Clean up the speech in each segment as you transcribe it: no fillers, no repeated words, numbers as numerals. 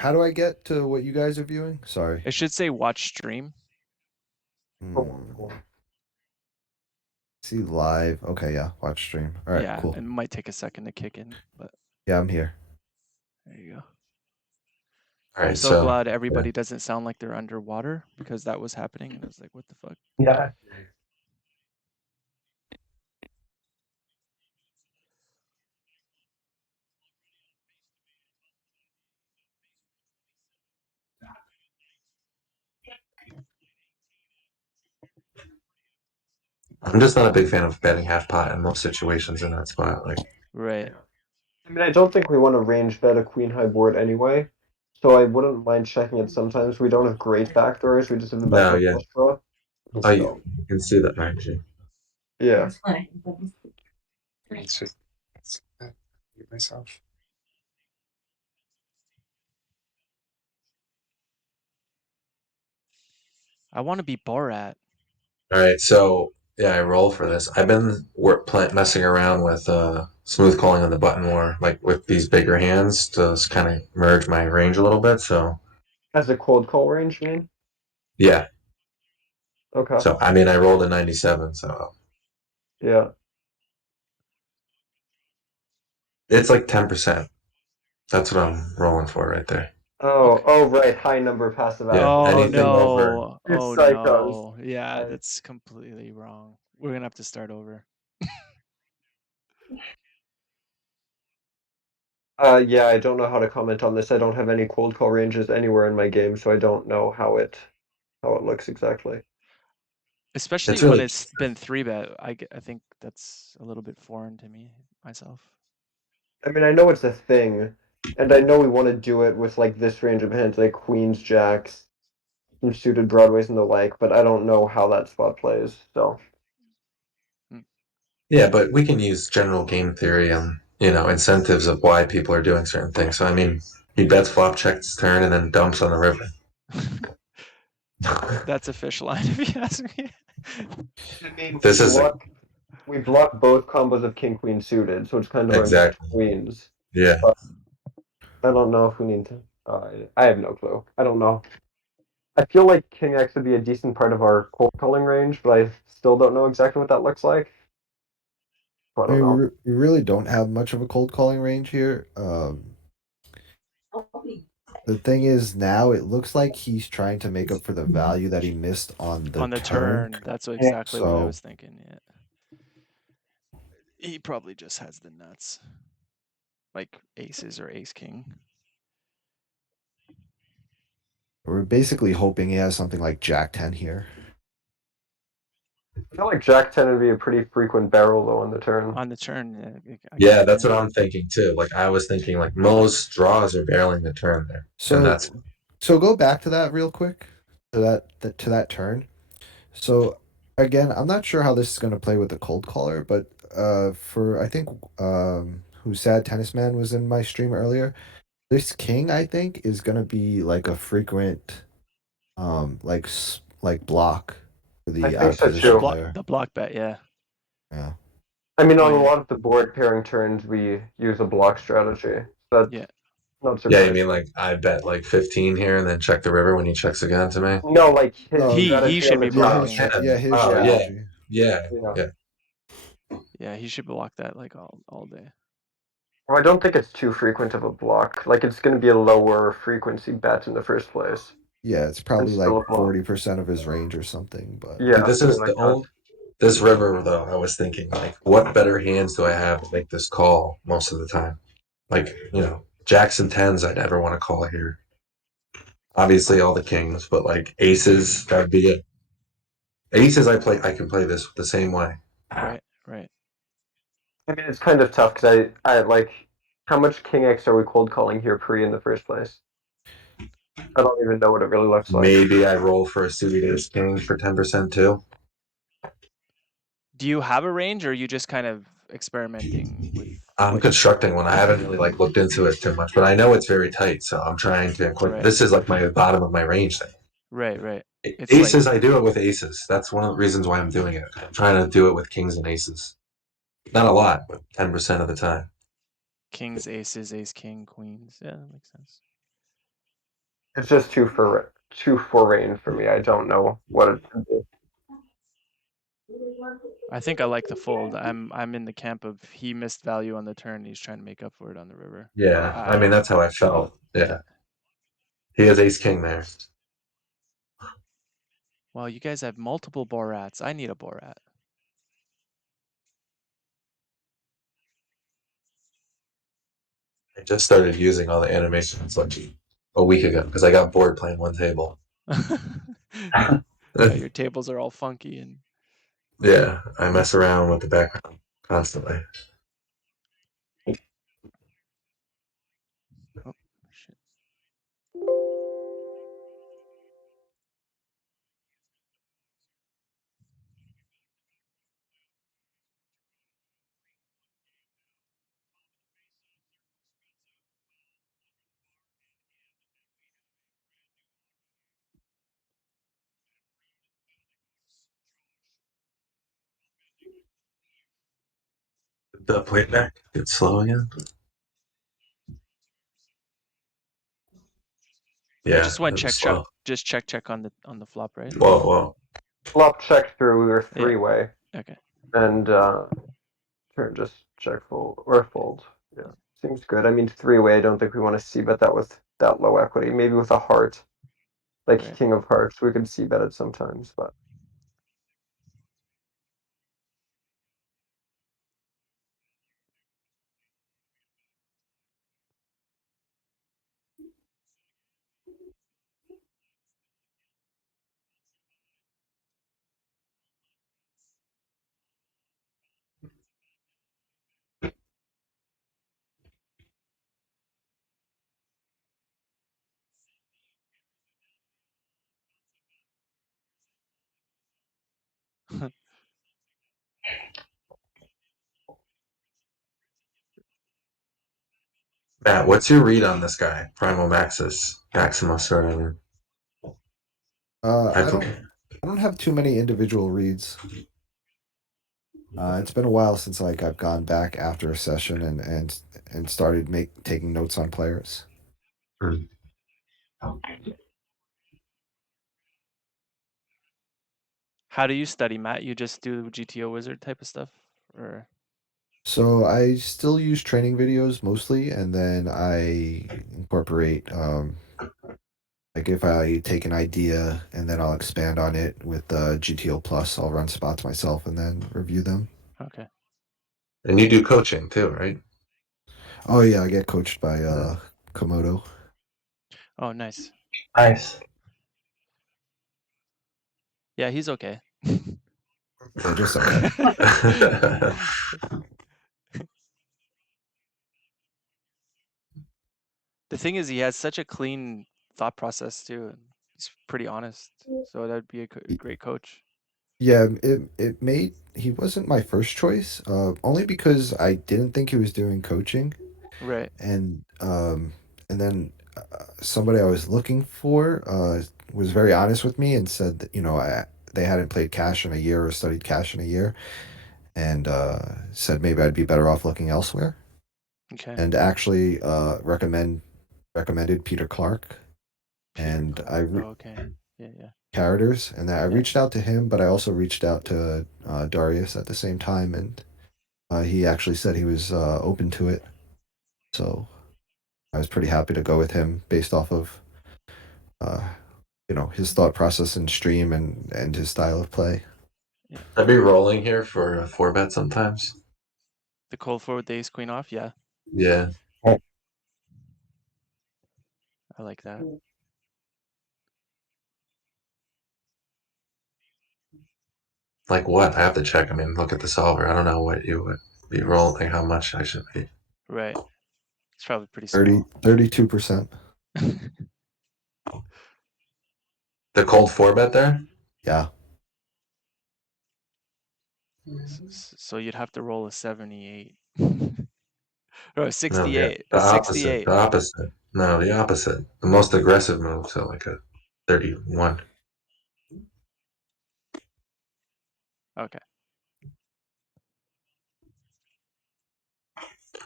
how do I get to what you guys are viewing? Sorry. It should say watch stream. Hmm. See live. Okay, yeah. Watch stream. All right, Yeah, cool. it might take a second to kick in, but Yeah, I'm here. there you go. All I'm right, so so glad yeah. everybody doesn't sound like they're underwater because that was happening and I was like, what the fuck? Yeah. I'm just not a big fan of betting half pot in most situations in that spot. Like, Right. I mean, I don't think we want to range bet a queen high board anyway, so I wouldn't mind checking it sometimes. We don't have great backdoors, we just have the no, backdoor yeah. flush draw. Oh, So, you can see that actually. yeah. It's just myself. I want to be Borat. All right, so yeah, I roll for this. I've been messing around with smooth calling on the button more, like with these bigger hands to kind of merge my range a little bit. So As a cold call range, you mean? yeah, Okay. so I mean I rolled a 97, so Yeah. it's like 10%. That's what I'm rolling for right there. Oh, Okay. oh, right. High number passive Yeah, Oh active. anything over. no. You Oh psychos. no. Yeah, I, that's completely wrong. We're gonna have to start over. yeah, I don't know how to comment on this. I don't have any cold call ranges anywhere in my game, so I don't know how it looks exactly. Especially It's when really it's been 3-bet. I think that's a little bit foreign to me myself. I mean, I know it's a thing, and I know we want to do it with like this range of hands, like queens, jacks, some suited broadways and the like, but I don't know how that spot plays. So Hmm. yeah, but we can use general game theory and incentives of why people are doing certain things. So I mean, he bets flop checks turn and then dumps on the river. That's a fish line if you ask me. I mean, This is we block both combos of king queen suited, so it's kind of our main exactly, queens. yeah. But I don't know if we need to. I have no clue. I don't know. I feel like king X would be a decent part of our cold calling range, but I still don't know exactly what that looks like. So I I don't mean, know. we really don't have much of a cold calling range here. The thing is now it looks like he's trying to make up for the value that he missed on the On the turn. turn, that's Yeah. exactly what I So was thinking. Yeah. He probably just has the nuts. Like aces or ace king. we're basically hoping he has something like Jack 10 here. I feel like Jack 10 would be a pretty frequent barrel though on the turn. On the turn, I can Yeah, that's what imagine. I'm thinking too. Like I was thinking, like most draws are barreling the turn there, and So that's so go back to that real quick to that turn. So again, I'm not sure how this is going to play with the cold caller, but for I think who sad tennis man was in my stream earlier. This king I think is going to be like a frequent like block for I the out think of so The position too. block, player. the block bet, yeah. Yeah. I mean, on a Yeah, lot of the board pairing turns, we use a block strategy. That's yeah. not yeah. You surprising. mean like I bet like 15 here and then check the river when he checks again to me? No, like his No, He strategy should on be the yeah, turn. his blocking it. Ten. his Oh Yeah, yeah, strategy. yeah, yeah. yeah. Yeah, he should block that like all day. Well, I don't think it's too frequent of a block. Like it's going to be a lower frequency bet in the first place, Yeah, it's and probably like still a block. 40% of his range or something, but See, Yeah, this something is like the that. only this river though. I was thinking like, what better hands do I have to make this call most of the time? Like jacks and tens, I'd never want to call here. Obviously, all the kings, but like aces, that'd be it. Aces, I can play this the same way. Right, right. I mean, it's kind of tough because I like how much king X are we cold calling here pre in the first place? I don't even know what it really looks like. Maybe I roll for a suited ace king for 10% too. Do you have a range or are you just kind of experimenting with I'm what you constructing one. I haven't really like looked into it too much, but I know it's very tight, so I'm trying to incorporate. right, This is like my bottom of my range thing. right. It's like Aces, I do it with aces. That's one of the reasons why I'm doing it. I'm trying to do it with kings and aces. Not a lot, but 10% of the time. kings, aces, ace, king, queens. Yeah, that makes sense. It's just too foreign for me. I don't know what it could be. I think I like the fold. I'm in the camp of he missed value on the turn. He's trying to make up for it on the river. Yeah, I mean I that's how I felt. Yeah, he has ace king there. Well, you guys have multiple Borats. I need a Borat. I just started using all the animations like a week ago because I got bored playing one table. Yeah, your tables are all funky and Yeah, I mess around with the background constantly. oh shit. The playback gets slow again. You Yeah, just went it was check check. slow. Just check on the flop, right? Whoa, whoa. Flop check through. We were Yeah. 3-way, Okay. and turn just check fold or fold. Yeah, seems good. I mean, 3-way. I don't think we want to see bet that with that low equity. Maybe with a heart, like Right. king of hearts, we could see bet it sometimes. But Matt, what's your read on this guy, Primal Maximus, or whatever? I I put, don't have too many individual reads. It's been a while since like I've gone back after a session and started taking notes on players. Hmm. How do you study, Matt? You just do GTO wizard type of stuff, or So I still use training videos mostly, and then I incorporate like if I take an idea and then I'll expand on it with GTO Plus. I'll run spots myself and then review them. okay. And you do coaching too, right? Oh yeah, I get coached by Yeah. Komodo. Oh, nice. Nice. Yeah, he's okay. Yeah, just okay. The thing is, he has such a clean thought process too. And he's pretty honest, so that'd be a great coach. Yeah, it made he wasn't my first choice, only because I didn't think he was doing coaching, Right. and then somebody I was looking for was very honest with me and said that they hadn't played cash in a year or studied cash in a year, and said maybe I'd be better off looking elsewhere, Okay. and actually recommended Peter Clark, Peter and Clark. Oh, okay. Yeah, yeah, characters, and I yeah. reached out to him, but I also reached out to Darius at the same time, and he actually said he was open to it. So I was pretty happy to go with him based off of uh, his thought process and stream and his style of play. Yeah. I'd be rolling here for a 4-bet sometimes. The cold forward, the ace queen off. Yeah, Yeah. I like that. Like what? I have to check. I mean, look at the solver. I don't know what you would be rolling, how much I should be. Right. It's probably pretty 30, small. 32%. The cold 4-bet there? Yeah. So you'd have to roll a 78 or a No, yeah. 68, The a opposite. 68. The opposite. No, the opposite. The most aggressive move, so like a 31. Okay.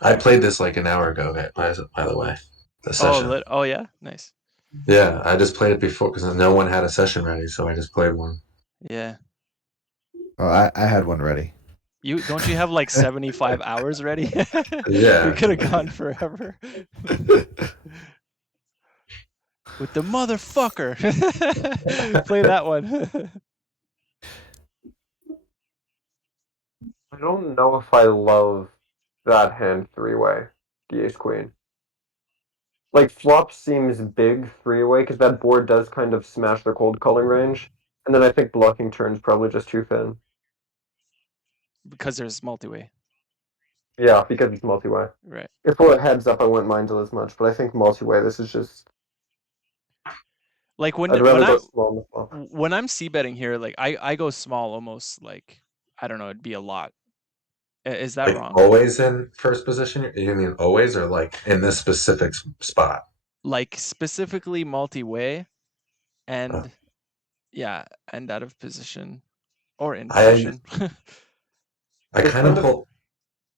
I played this like an hour ago, by the way. The Oh, session. oh yeah, nice. Yeah, I just played it before because no one had a session ready, so I just played one. Yeah. Oh, I had one ready. You don't you have like 75 hours ready? We Yeah. could have gone forever with the motherfucker. Play that one. I don't know if I love that hand three-way, the ace queen. Like flop seems big three-way because that board does kind of smash their cold calling range, and then I think blocking turn's probably just too thin. Because there's multi-way. Yeah, because it's multi-way. Right. If we're heads up, I wouldn't mind it as much, but I think multi-way, this is just. Like I'd rather go small on the flop. when I'm c betting here, like I go small almost like I don't know, it'd be a lot. Is that Like wrong? always in first position? You mean always or like in this specific spot? Like specifically multi-way Uh, and yeah, and out of position or in I position. I It's kind of kind of. pull.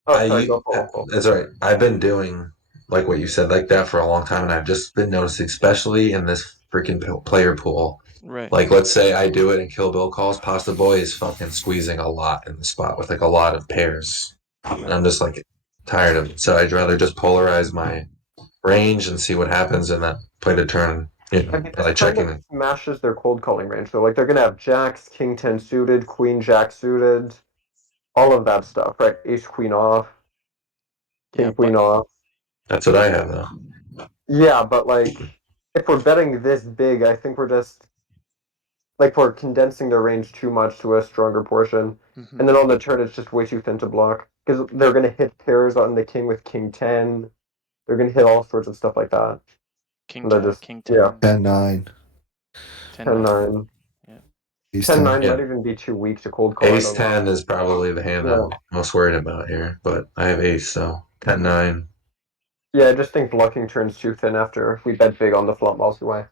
Oh, sorry, go for waffle. It's all right. I've been doing like what you said like that for a long time, and I've just been noticing, especially in this freaking player pool. Right. Like, let's say I do it and Kill Bill calls, Pasta Boy is fucking squeezing a lot in the spot with like a lot of pairs. And I'm just like tired of it. So I'd rather just polarize my range and see what happens and then play the turn, I mean, by this kind checking of it. smashes their cold calling range. So, like, they're gonna have jacks, king 10 suited, queen jack suited, all of that stuff, right? Ace queen off, Yeah, king but queen off. That's what I have though. Yeah, but like, if we're betting this big, I think we're just like we're condensing their range too much to a stronger portion, mhm. and then on the turn it's just way too thin to block because they're gonna hit pairs on the king with king 10. They're gonna hit all sorts of stuff like that, King and they're jack, just king yeah 10, 10-9, 10 10 9. 9. Yeah. ace 10 10. 9 Yeah. might even be too weak to cold call. I Ace don't know. 10 is probably the hand Yeah. I'm most worried about here, but I have ace, so 10 9. Yeah, I just think blocking turns too thin after we bet big on the flop multi-way.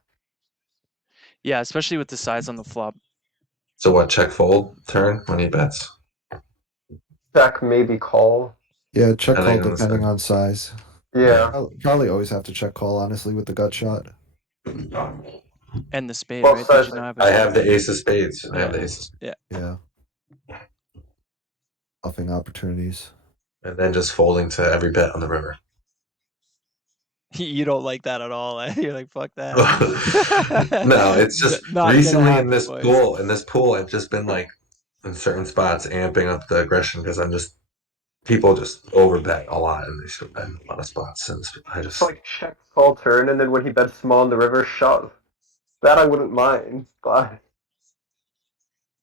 Yeah, especially with the size on the flop. So what, check fold turn when he bets? Check, maybe call. Yeah, check call Depending on the depending size. on size. Yeah. Probably always have to check call, honestly, with the gut shot. And the spade, Well, right? Did you size. not have a I spade? have the ace of spades. I have Yeah. the ace of spades. Yeah. Bluffing opportunities. And then just folding to every bet on the river. You don't like that at all. Eh? You're like, fuck that. No, it's just Not gonna recently in happen, this boys. pool, I've just been like in certain spots amping up the aggression because I'm just people just overbet a lot in these in a lot of spots, and I It's just like check, call, turn, and then when he bets small in the river, shove. That I wouldn't mind, but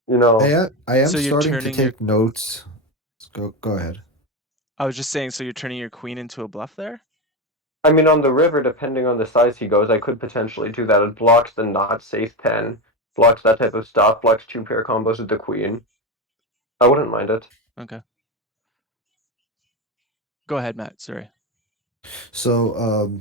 you know, I am So you're starting to turning your. take notes. Go ahead. I was just saying. So you're turning your queen into a bluff there. I mean, on the river, depending on the size he goes, I could potentially do that. It blocks the not safe 10, blocks that type of stuff, blocks two pair combos with the queen. I wouldn't mind it. Okay. Go ahead, Matt. Sorry. So,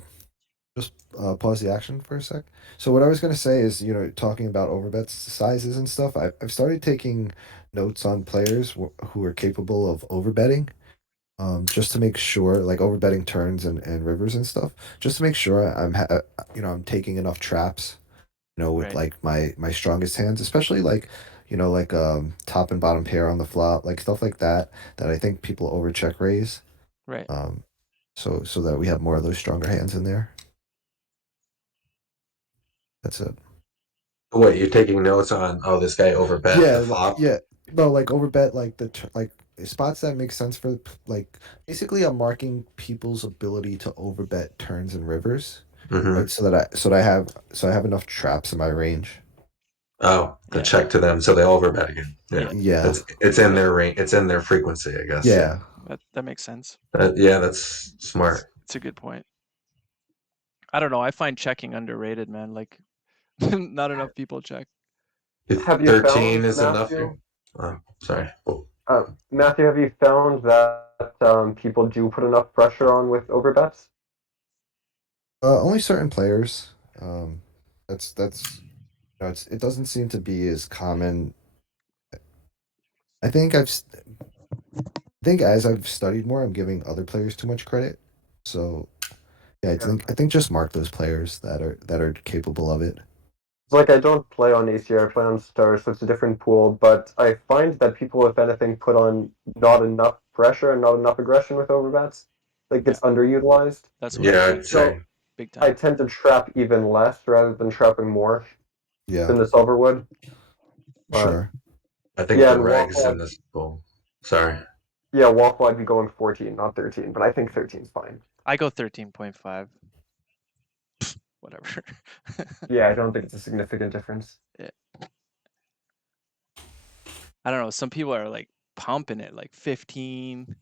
just pause the action for a sec. So what I was gonna say is, talking about overbets sizes and stuff. I've started taking notes on players who are capable of overbetting, just to make sure, like overbetting turns and rivers and stuff, just to make sure I'm taking enough traps, with Right. like my strongest hands, especially like, like top and bottom pair on the flop, like stuff like that, that I think people over check raise. Right. Um, so that we have more of those stronger hands in there. That's it. Wait, you're taking notes on this guy overbet the flop? Yeah. No, like overbet, like like spots that make sense for like basically I'm marking people's ability to overbet turns and rivers, Mm-hmm. right? So I have enough traps in my range. Oh, the Yeah. check to them, so they overbet again. Yeah, Yeah. it's in their range. It's in their frequency, I guess. Yeah. That makes sense. Yeah, that's smart. It's a good point. I don't know. I find checking underrated, man. Like, not enough people check. If Have you 13 found, is enough Matthew? here. Oh, sorry. Matthew, have you found that people do put enough pressure on with overbets? Only certain players. Um, that's it doesn't seem to be as common. I think I think as I've studied more, I'm giving other players too much credit. So Yeah, I think just mark those players that are capable of it. It's like I don't play on ACR, I play on Stars, so it's a different pool, but I find that people, if anything, put on not enough pressure and not enough aggression with overbets. Like, it's underutilized. That's what Yeah, I I'd do. say. So Big I time. tend to trap even less rather than trapping more Yeah, than the silver would. But sure. I think yeah, the and regs Waffle, in this pool. Sorry. yeah, Waffle, I'd be going 14, not 13, but I think 13's fine. I go 13.5. Whatever. Yeah, I don't think it's a significant difference. I don't know. Some people are like pumping it like 15.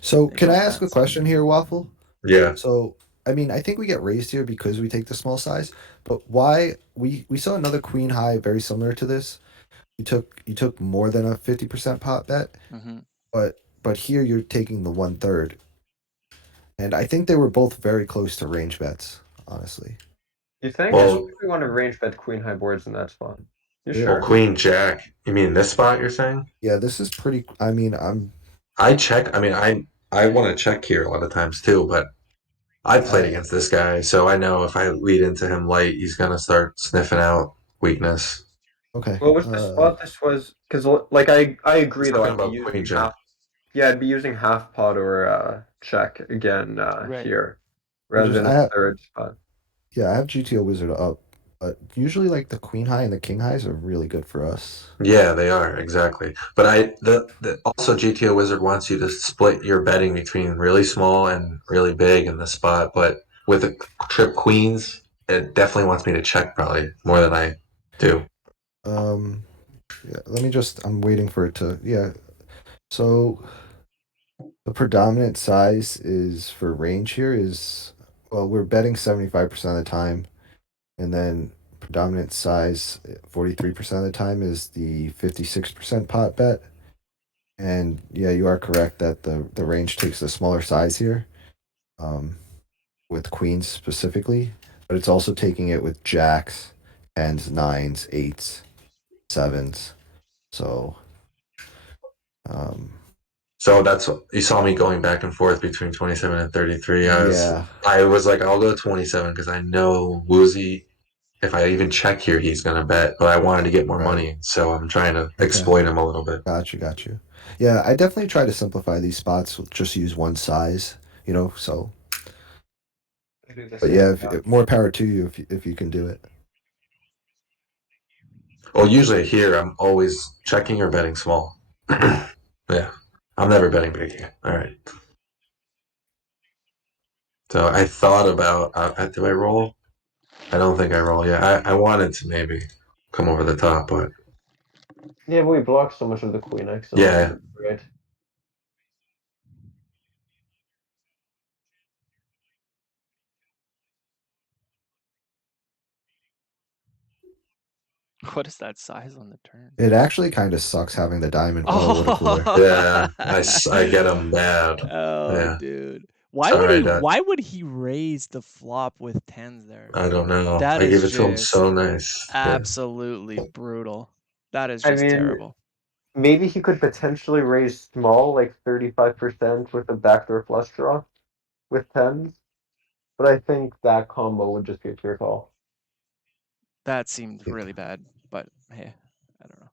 So They can go I ask a nuts. question here, Waffle? Yeah. So I mean, I think we get raised here because we take the small size, but why we saw another queen high very similar to this. You took more than a 50% pot bet, Hmm. but here you're taking the 1/3. And I think they were both very close to range bets, honestly. You think? I don't Well, think we want to range bet queen high boards in that spot. You Yeah. well, sure? Queen Jack. You mean this spot? You're saying? Yeah, this is pretty. I mean, I'm. I check. I mean, I want to check here a lot of times too, but I've played I against this guy, so I know if I lead into him light, he's gonna start sniffing out weakness. okay. What was the spot this was? Because like I agree He's though. talking I'd be about Queen using Jack. half. Yeah, I'd be using half pot or check again Right. here rather Just than I a have. third spot. Yeah, I have GTO Wizard up, but usually like the queen high and the king highs are really good for us. Yeah, they are exactly. But the also GTO Wizard wants you to split your betting between really small and really big in the spot. But with the trip queens, it definitely wants me to check probably more than I do. Um, yeah. Let me just. I'm waiting for it to. Yeah. So the predominant size is for range here is well, we're betting 75% of the time, and then predominant size 43% of the time is the 56% pot bet. And yeah, you are correct that the range takes a smaller size here, um, with queens specifically, but it's also taking it with jacks, tens, nines, eights, sevens. So, um, So that's you saw me going back and forth between 27 and 33. yeah, I was like, I'll go 27 because I know Woozy. If I even check here, he's gonna bet. But I wanted to get more right. money, so I'm trying to Okay, exploit him a little bit. got you. Yeah, I definitely try to simplify these spots. Just use one size, So, I do the but same. yeah, Yeah. more power to you if you can do it. Well, usually here I'm always checking or betting small. Yeah, I'm never betting big here. All right. So I thought about, do I roll? I don't think I roll. Yeah, I wanted to maybe come over the top, but Yeah, but we block so much of the queen X. I don't think yeah, it's great. What is that size on the turn? It actually kind of sucks having the diamond. Oh, what a cooler! Oh, yeah, I get him bad. oh, Yeah, dude. Why would sorry, he Dutch. why would he raise the flop with tens there? I don't know. That I is give it to him just so nice. But absolutely brutal. That is I just mean, terrible. maybe he could potentially raise small, like 35% with a backdoor flush draw with tens, but I think that combo would just be a pure call. That seemed Yeah, really bad, but hey, I don't know.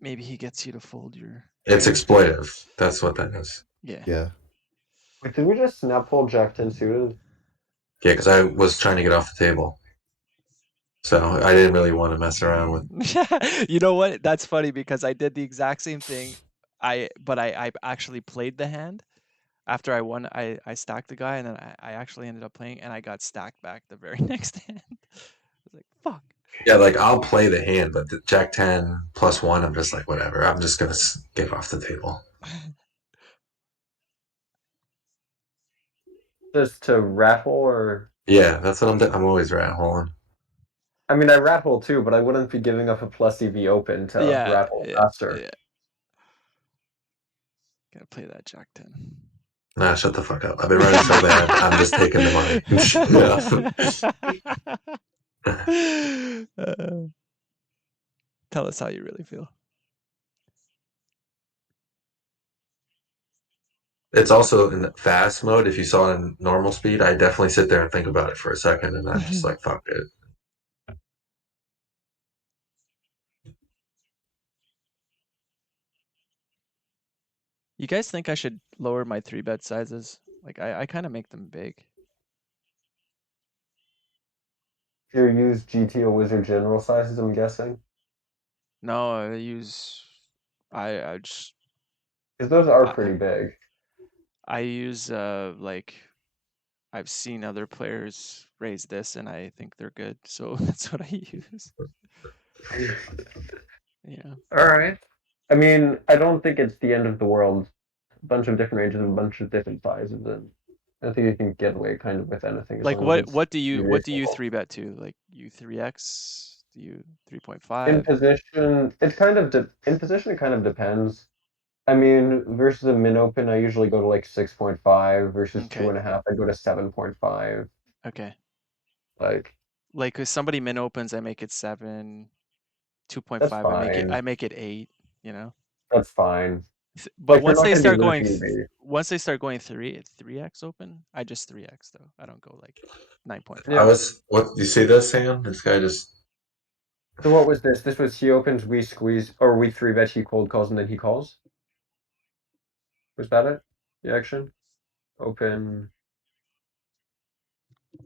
Maybe he gets you to fold your it's pair. exploitive. That's what that is. Yeah. yeah. Wait, did we just snap fold Jack 10 suited? Yeah, because I was trying to get off the table, so I didn't really want to mess around with. You know what? That's funny because I did the exact same thing. I actually played the hand. After I won, I stacked the guy and then I actually ended up playing and I got stacked back the very next hand. I was like, fuck. Yeah, like I'll play the hand, but the Jack 10 plus one, I'm just like, whatever. I'm just gonna get off the table. Just to rat hole or. Yeah, that's what I'm doing. I'm always rat holing. I mean, I rat hole too, but I wouldn't be giving up a plus EV open to Yeah, rat hole yeah, faster. yeah. Gotta play that Jack 10. Nah, shut the fuck up. I've been running so bad. I'm just taking the money. Tell us how you really feel. It's also in the fast mode. If you saw it in normal speed, I definitely sit there and think about it for a second, and I'm just like, fuck it. You guys think I should lower my 3-bet sizes? Like I kind of make them big. You use GTO Wizard general sizes, I'm guessing. No, I use I just Because those are I, pretty big. I use like I've seen other players raise this and I think they're good, so that's what I use. Yeah. Alright. I mean, I don't think it's the end of the world. A bunch of different ranges, a bunch of different sizes, and I think you can get away kind of with anything as Like long as it's what do you reasonable. 3-bet to? Like you 3x? Do you In 3.5? position, it kind of in position it kind of depends. I mean, versus a min open, I usually go to like 6.5. Versus two Okay. and a half, I go to 7.5. Okay. Like Like if somebody min opens, I make it 7. that's 2.5, fine. I make it 8, you know. That's fine. But Like you're not going to be losing the. once they start going 3x open, I just 3x though. I don't go like 9.5. I Yeah. was what you see this, Sam? This guy just So what was this? This was he opens, we squeeze, or we three bet, he cold calls, and then he calls. Was that it? The action? Open.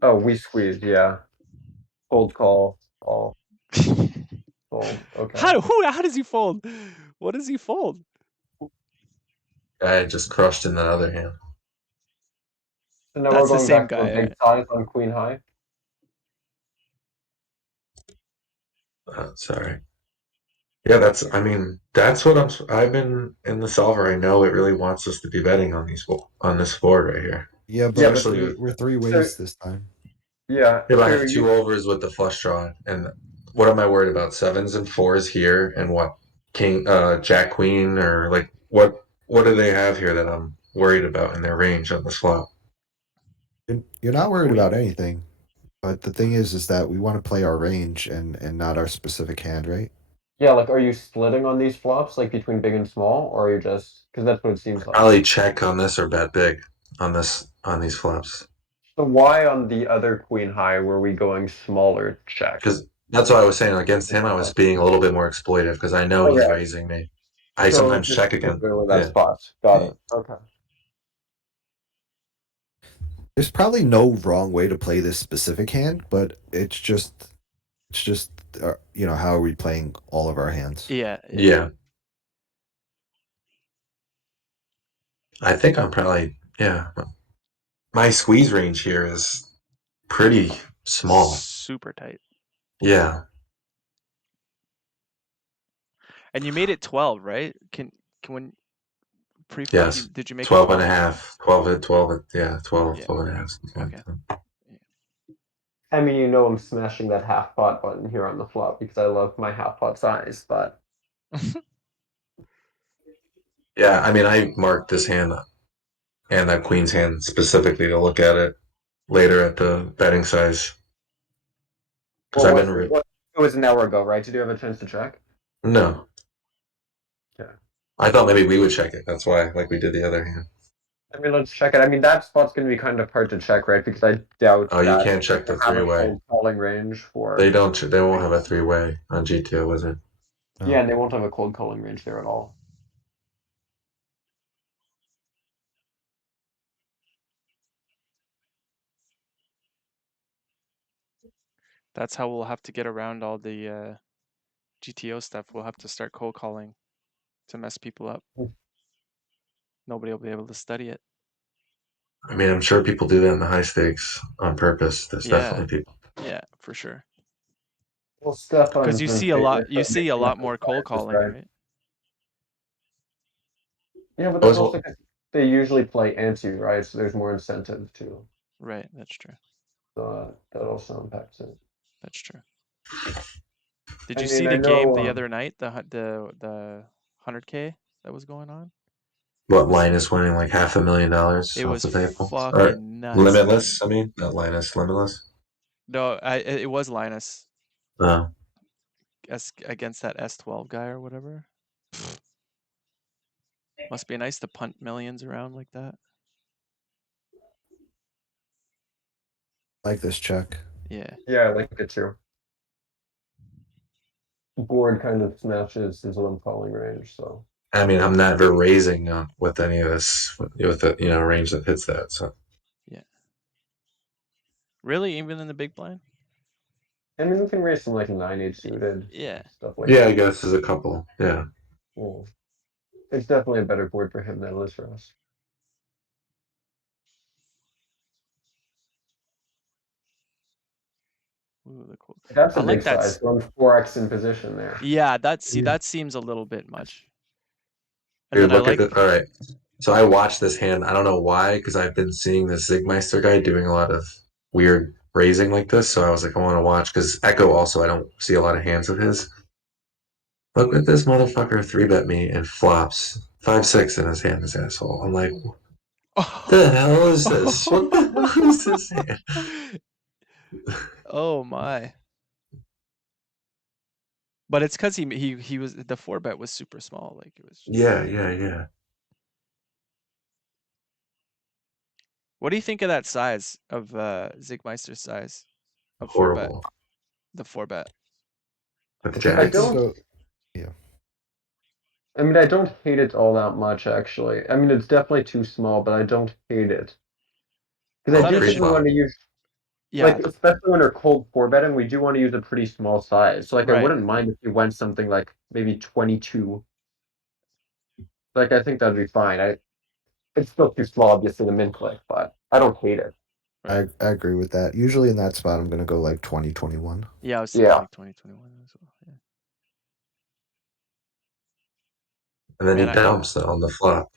Oh, we squeeze. Yeah. Cold call. Call. Fold. Okay. How does he fold? What does he fold? guy just crushed in the other hand. So now we're That's the going same back to a guy, big right? size on queen high. Sorry. Yeah, that's. I mean, that's what I've been in the solver. I know it really wants us to be betting on on this board right here. Yeah, but Yeah, we're but three Especially, we're three so ways this time. yeah. if I So have you two overs with the flush draw, and what am I worried about? Sevens and fours here, and what king, jack, queen, or like what do they have here that I'm worried about in their range on this flop? You're not worried Queen. about anything, but the thing is that we want to play our range and not our specific hand, right? yeah, like are you splitting on these flops like between big and small, or are you just because that's what it seems like. Probably check on this or bet big on these flops. So why on the other queen high were we going smaller check? Because that's what I was saying. Against him, I was being a little bit more exploitive because I know he's Okay. raising me. I So sometimes just check again. particularly that Yeah. spot. Got it. Okay. There's probably no wrong way to play this specific hand, but it's just how are we playing all of our hands? Yeah, yeah. Yeah. I think I'm probably, yeah. My squeeze range here is pretty small. Super tight. Yeah. And you made it 12, right? Can when pre-flop Yes. did you make it 12 and 12? a half. 12, yeah, 12, Yeah. 12 and a half. Okay. I mean, I'm smashing that half pot button here on the flop because I love my half pot size, but Yeah, I mean, I marked this hand and that queen's hand specifically to look at it later at the betting size. Because what I've was been, it? What it was an hour ago, right? Did you have a chance to check? no. Yeah. I thought maybe we would check it. That's why, like we did the other hand. I mean, let's check it. I mean, that spot's going to be kind of hard to check, right? Because I doubt Oh, you that can't check they the have a three-way. cold calling range They for. don't. They won't have a three-way on GTO, is it? Yeah, No. and they won't have a cold calling range there at all. That's how we'll have to get around all the GTO stuff. We'll have to start cold calling to mess people up. Nobody will be able to study it. I mean, I'm sure people do that in the high stakes on purpose. There's Yeah. definitely people. Yeah, for sure. Well, Because Stefan's you in see a favor lot you of see a mixing lot up the more cold sizes, calling, right? right? Yeah, but I that's was, also because they usually play anti, right? So there's more incentive to. Right, that's true. So that also impacts it. That's true. Did I you mean, see I the game know. the other night? The 100K that was going on? what Linus winning like $500,000 It off was the table, or fucking nuts, limitless? man. I mean, not Linus, limitless. No, it was Linus No, against that S12 guy or whatever. Must be nice to punt millions around like that. Like this check. Yeah. Yeah, I like it too. Board kind of smashes his own calling range, so. I mean, I'm never raising with any of this with the range that hits that. So Yeah. Really, even in the big blind? I mean, we can raise some like 9-8 suited Yeah. stuff like yeah, that. I guess there's a couple. Yeah, Yeah. It's definitely a better board for him than it is for us. Ooh, the cool. That's I a big like that. size. Going 4x in position there. Yeah, that Yeah. that seems a little bit much. And dude, then I look at like the. All right, so I watched this hand. I don't know why, because I've been seeing this Zigmeister guy doing a lot of weird raising like this. So I was like, I want to watch because Echo also. I don't see a lot of hands of his. Look at this motherfucker 3-bet me and flops 5-6 in his hand. This asshole. I'm like, what the hell is this? What the hell is this hand? Oh my. But it's because he was the 4-bet was super small. Like it was just... Yeah. What do you think of that size of Zigmeister's size of 4-bet? Horrible. The 4-bet. With I think I we can don't. go. Yeah. I mean, I don't hate it all that much, actually. I mean, it's definitely too small, but I don't hate it. Because I thought do it think should- we want to use, Yeah, like, especially when we're cold 4-betting, we do want to use a pretty small size. So, like, I right. wouldn't mind if we went something like maybe 22. Like, I think that'd be fine. It's still too small, obviously, to min click, but I don't hate it. Right. I agree with that. Usually in that spot, I'm gonna go like 2021. Yeah, I was thinking Yeah. like 2021 as well. Yeah. And then Man, he dumps on the flop.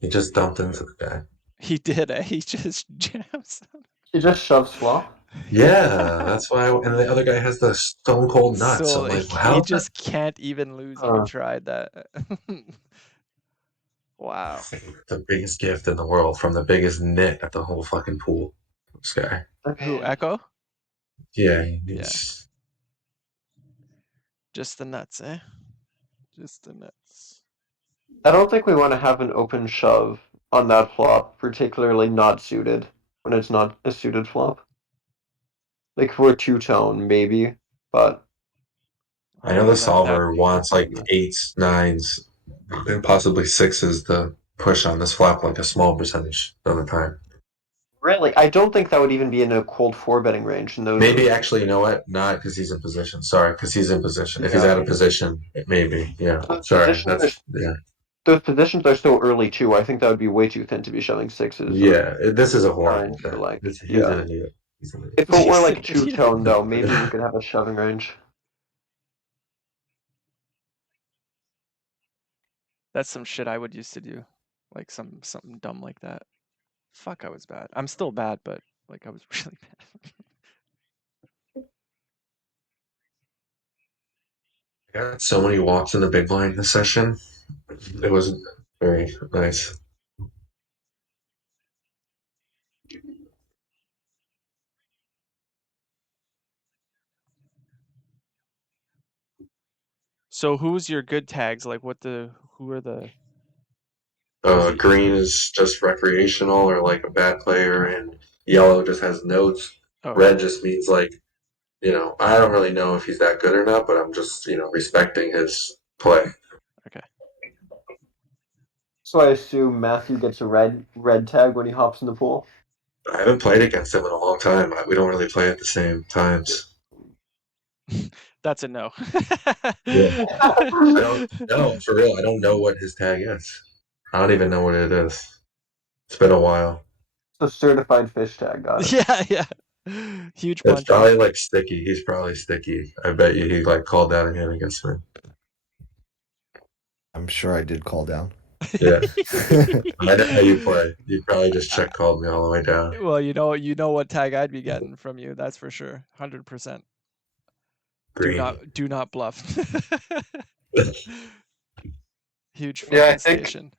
He just dumped into the guy. he did. He just jams. He just shoves flop. Yeah, that's why. And the other guy has the stone cold nuts. So I'm like, he how? just can't even lose if he tried that. Wow. The biggest gift in the world from the biggest nit at the whole fucking pool. This guy. Who, Echo? Yeah, he's. Just the nuts, eh? Just the nuts. I don't think we want to have an open shove on that flop, particularly not suited, when it's not a suited flop. Like, for a two-tone, maybe, but... I know the That solver wants like 8s, 9s, and possibly 6s to push on this flop like a small percentage of the time. Really, I don't think that would even be in a cold 4-betting range in those. Maybe actually, you know what? Not because he's in position. Sorry, because he's in position. If he's Yeah. out of position, maybe. Yeah. Those Sorry. positions That's yeah. Those positions are so early too. I think that would be way too thin to be shoving 6s. Yeah. This is a horrible Nines, or thing. like, He's yeah. an idiot. He's an idiot. If it were like He's an two-tone though, maybe we could have a shoving range. That's some shit I would used to do. Like something dumb like that. Fuck, I was bad. I'm still bad, but like I was really bad. I got so many walks in the big blind this session. It was very nice. So who's your good tags? Like who are the Green is just recreational or like a bad player, and yellow just has notes. okay. Red just means like, I don't really know if he's that good or not, but I'm just, respecting his play. Okay. So I assume Matthew gets a red tag when he hops in the pool. I haven't played against him in a long time. We don't really play at the same times. That's a no. Yeah. I don't know, for real. I don't know what his tag is. I don't even know what it is. It's been a while. So certified fish tag, got it. Yeah. Huge It's punches. probably like sticky. He's probably sticky. I bet you he like called down a hand against me. I'm sure I did call down. Yeah. I know how you play. You probably just check called me all the way down. Well, you know what tag I'd be getting from you. That's for sure. 100%. Green. Do not bluff. Huge fucking Yeah, I think- station.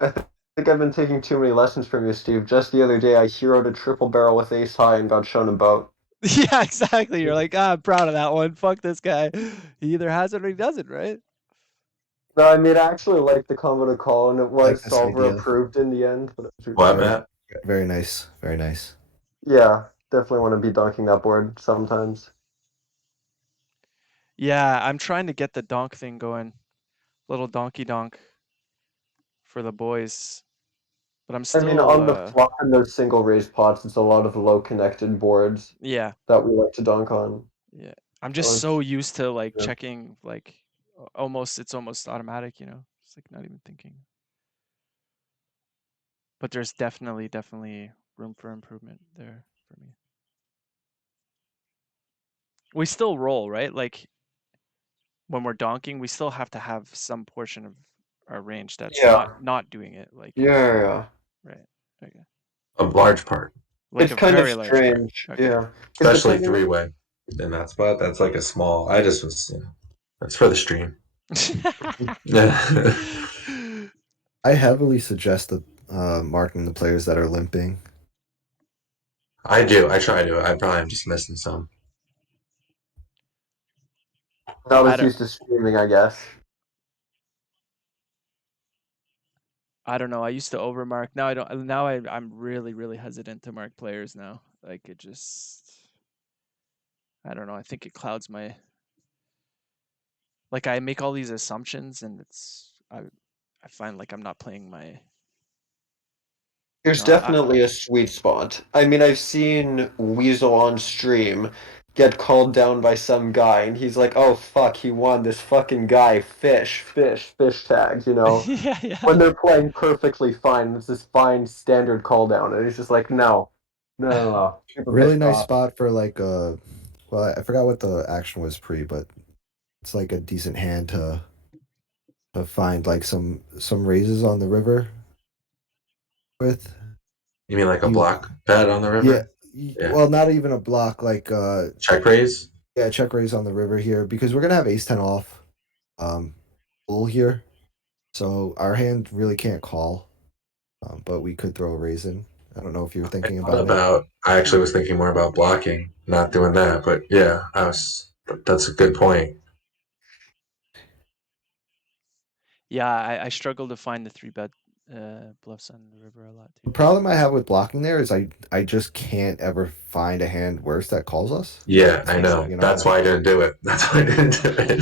I think I've been taking too many lessons from you, Steve. Just the other day, I heroed a triple barrel with ace high and got shown a boat. Yeah, exactly. You're like, I'm proud of that one. Fuck this guy. He either has it or he doesn't, right? No, I mean I actually like the combo to call, and it I like was this solver idea. approved in the end. But it was What, Very, Matt? very nice. Very nice. yeah, definitely want to be donking that board sometimes. Yeah, I'm trying to get the donk thing going. Little donkey donk for the boys. But I'm I mean, still on the flop in those single raised pots, it's a lot of low connected boards yeah, that we like to donk on. yeah. I'm So just it's so used to like yeah. checking like almost it's almost automatic, you know. It's like not even thinking. But there's definitely room for improvement there for me. We still roll, right? Like when we're donking, we still have to have some portion of our range that's Yeah, not doing it. Like yeah. right. Okay. A large part, Like It's a kind of very large part. strange. Okay. Yeah, because especially depending. three-way in that spot. That's like a small. I just was, that's for the stream. Yeah. I heavily suggest the marking the players that are limping. I do. I try to. I probably am just missing some. Not I as don't used to streaming, I guess. I don't know. I used to overmark. Now I don't. Now I'm really hesitant to mark players now. Like it just. I don't know. I think it clouds my. Like I make all these assumptions, and I find like I'm not playing my. You There's know, definitely a sweet spot. I mean, I've seen Weasel on stream get called down by some guy, and he's like, "Oh fuck, he won this fucking guy. Fish tag." You know, yeah, yeah. when they're playing perfectly fine, it's this fine standard call down, and he's just like, "No, no. Super Really pissed nice off." spot for like well, I forgot what the action was pre, but it's like a decent hand to find like some raises on the river with. You mean like a You block bet on the yeah, river? Yeah. well, not even a block like Check raise. yeah, check raise on the river here because we're gonna have ace 10 off full here. So our hand really can't call. But we could throw a raise in. I don't know if you're I thinking thought about it. about. I actually was thinking more about blocking, not doing that. But yeah, I was. That's a good point. Yeah, I struggle to find the 3-bet bluffs on the river a lot The too. problem I have with blocking there is I just can't ever find a hand worse that calls us. Yeah, I know. You know, Exactly. That's why like I didn't do it. That's why I didn't do it.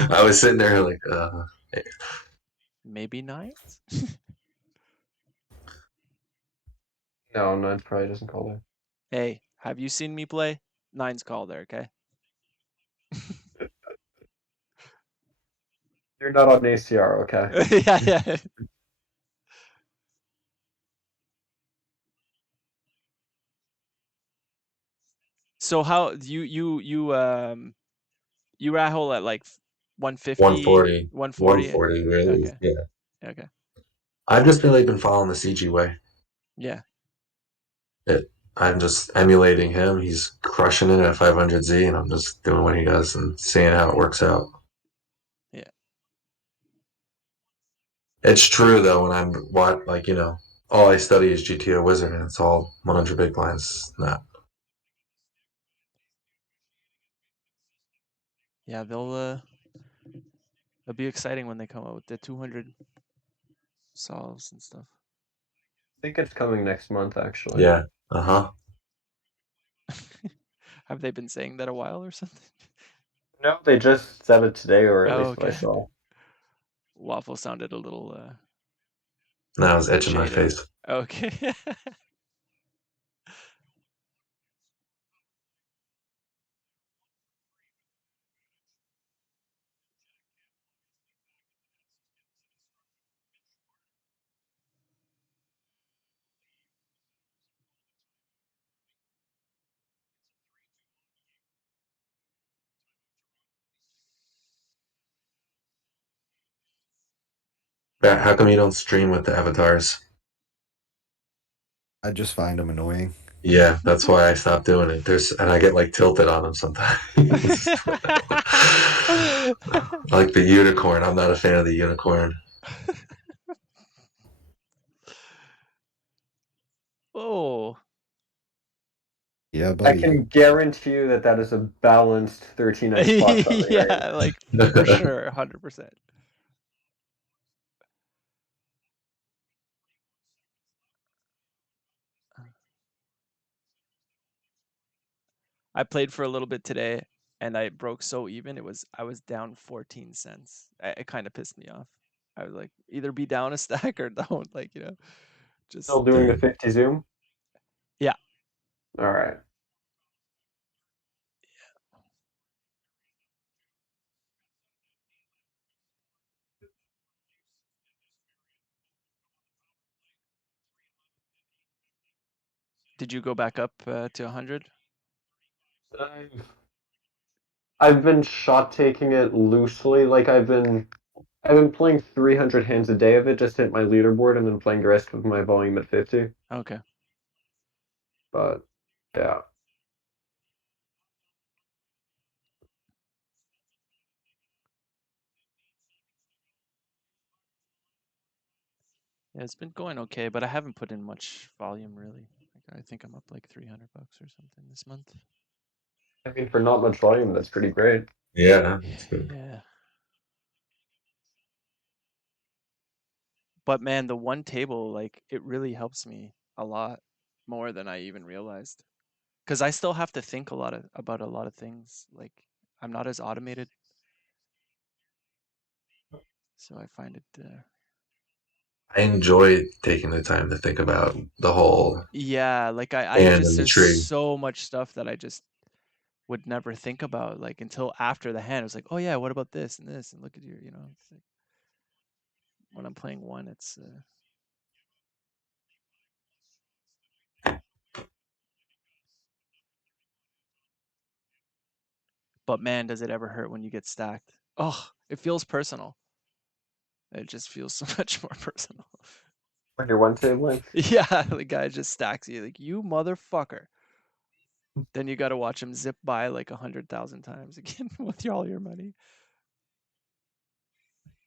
Like I was sitting there like, maybe nines. No, no, it probably doesn't call there. Hey, have you seen me play? Nines call there, okay? You're not on ACR, okay? yeah, yeah. So how you rahole at like 150, 140, 140? 140 really. Okay. Yeah. Okay. I've just really been following the CG way. Yeah. It, I'm just emulating him. He's crushing it at 500Z, and I'm just doing what he does and seeing how it works out. Yeah. It's true though. When I'm what like all I study is GTO Wizard, and it's all 100 big blinds. Not Yeah, it'll be exciting when they come out with the 200 solves and stuff. I think it's coming next month, actually. yeah. Uh huh. Have they been saying that a while or something? No, they just said it today, or at Oh, least what I okay. saw. Waffle sounded a little Now I was itching my jaded. face. Okay. Yeah, how come you don't stream with the avatars? I just find them annoying. Yeah, that's why I stopped doing it. And I get like tilted on them sometimes. Like the unicorn. I'm not a fan of the unicorn. Oh, Yeah, I buddy. can guarantee you that that is a balanced 39 spots on the range. Yeah, like for sure, 100%. I played for a little bit today and I broke so even. I was down 14 cents. It kind of pissed me off. I was like, either be down a stack or don't, like, just Still doing the Dude. 50 zoom? yeah. All right. Did you go back up to 100? I've been shot taking it loosely. Like I've been playing 300 hands a day of it just to hit my leaderboard and then playing the rest of my volume at 50. Okay. But yeah. Yeah, it's been going okay, but I haven't put in much volume really. Like, I think I'm up like 300 bucks or something this month. I mean, for not much volume, that's pretty great. Yeah, it's good. Yeah. But man, the one table, like, it really helps me a lot more than I even realized. Because I still have to think about a lot of things. Like, I'm not as automated, so I find it. I enjoy taking the time to think about the whole Yeah, like I hand just and the there's tree. so much stuff that I just would never think about, like until after the hand. It was like, oh yeah, what about this and this, and look at it's like when I'm playing one, it's. But man, does it ever hurt when you get stacked? Oh, it feels personal. It just feels so much more personal. When you're one tabling. Yeah, the guy just stacks you like you motherfucker. Then you got to watch him zip by like 100,000 times again with all your money.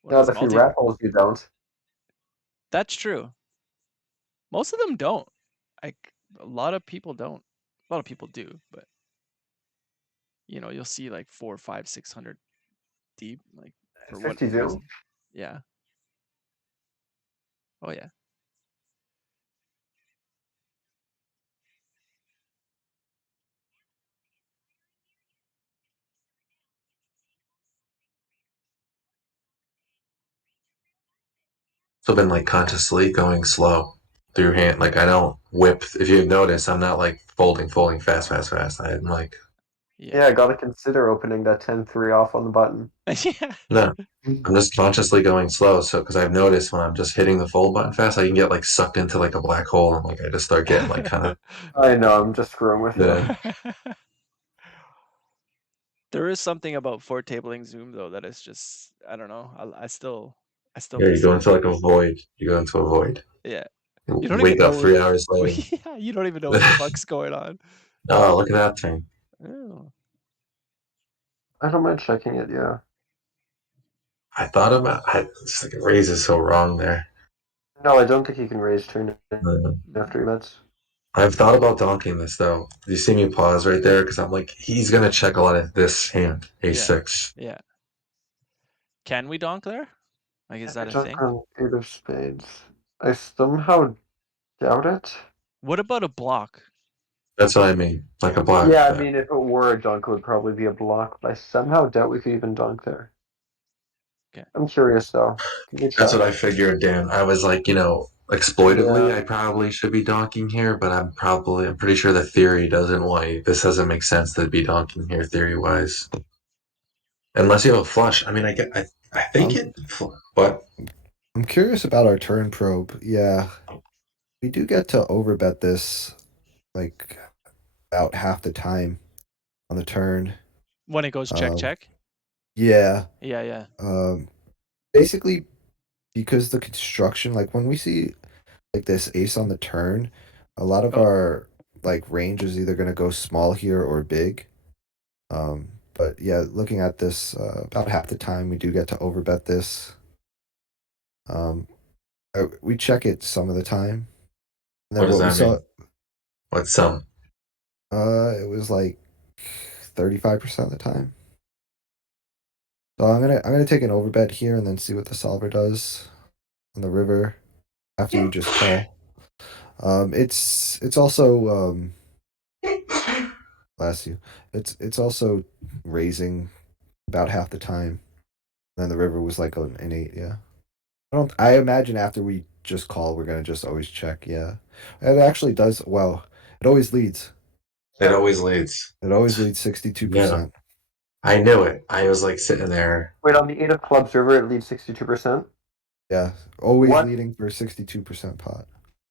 When Now, he's if you multi, raffles, you don't. that's true. Most of them don't. Like a lot of people don't. A lot of people do, but you'll see like 4, 5, 600 deep, like for what 50 zoom. reason? Yeah. Oh yeah. So I've been like consciously going slow through hand. Like I don't whip. If you notice, I'm not like folding fast, fast, fast. I'm like, Yeah. Yeah, gotta consider opening that 10-3 off on the button. Yeah. no, I'm just consciously going slow. So because I've noticed when I'm just hitting the fold button fast, I can get like sucked into like a black hole, and like I just start getting like kind of I know, I'm just screwing with you. yeah. There is something about four tabling Zoom though that is just I don't know. I still Yeah, you miss go it. into like a void. You go into a void. Yeah. You You don't even wake up know 3 hours later. yeah, you don't even know what the fuck's going on. Oh, look at that thing. Oh. I don't mind checking it, yeah. I thought about. It's like raise is so wrong there. No, I don't think he can raise turn Uh, after he bets. I've thought about donking this though. You see me pause right there because I'm like, he's gonna check a lot of this hand, Yeah. a6. Yeah. Can we donk there? Like is Can that we a junk thing? on 8 of spades? I somehow doubt it. What about a block? That's what I mean, like a block. Yeah, I mean, if it were a dunk, it would probably be a block, but I somehow doubt we could even dunk there. Okay. I'm curious, though. Can we That's check? what I figured, Dan. I was like, exploitively, Yeah. I probably should be donking here, but I'm pretty sure the theory doesn't want you. This doesn't make sense to be donking here theory wise, unless you have a flush. I mean, I think Um, it. What? I'm curious about our turn probe. Yeah, we do get to overbet this like about half the time on the turn. When it goes check Um, check? yeah. Yeah, yeah. Um, basically because the construction, like when we see like this ace on the turn, a lot of Oh, our like range is either gonna go small here or big. But yeah, looking at this, about half the time we do get to overbet this. Um, we check it some of the time. And What then does what we that saw, mean? What's some? It was like 35% of the time. So I'm gonna take an overbet here and then see what the solver does on the river after you just call. It's also bless you. It's also raising about half the time. Then the river was like an 8, yeah. I imagine after we just call, we're gonna just always check, yeah. It actually does well. It always leads. It always leads. It always leads Yeah, 62%. I knew it. I was like sitting there. Wait, on the 8 of clubs river, it leads 62%. Yeah. Always What leading for 62% pot.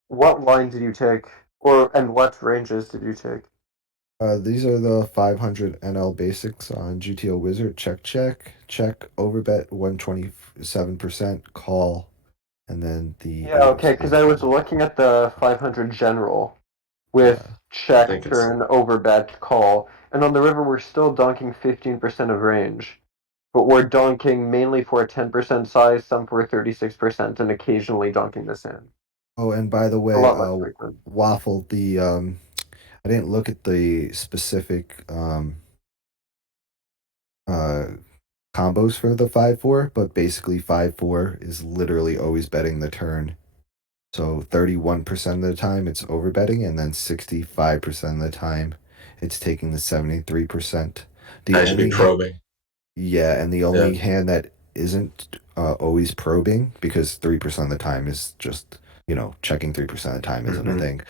what line did you take, and what ranges did you take? These are the 500 NL basics on GTO Wizard. Check, check, check. Overbet 127%. Call, and then the Yeah, 8 of okay, because I spades. was looking at the 500 general with Yeah. I check, think it's turn, overbet, call, and on the river we're still donking 15% of range, but we're donking mainly for a 10% size, some for 36%, and occasionally donking this in. Oh, and by the A way, lot less frequent. Waffle, I didn't look at the specific uh combos for the 5-4, but basically 5-4 is literally always betting the turn. So 31% of the time it's overbetting, and then 65% of the time it's taking the 73%. The I should be only probing. Yeah, and the Yeah. only hand that isn't always probing, because 3% of the time is just, checking 3% of the time isn't a Hmm. thing.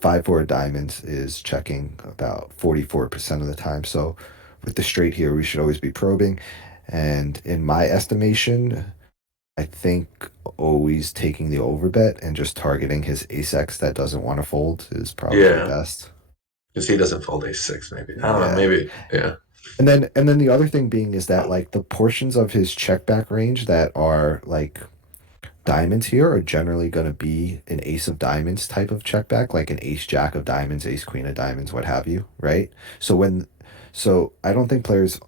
5-4 diamonds is checking about 44% of the time. So with the straight here, we should always be probing. And in my estimation, I think always taking the overbet and just targeting his ace X that doesn't want to fold is probably Yeah, best. because he doesn't fold ace 6, maybe. I don't know. Yeah. Maybe. Yeah. And then the other thing being is that like the portions of his check back range that are like diamonds here are generally going to be an ace of diamonds type of check back, like an ace jack of diamonds, ace queen of diamonds, what have you, right? So so I don't think players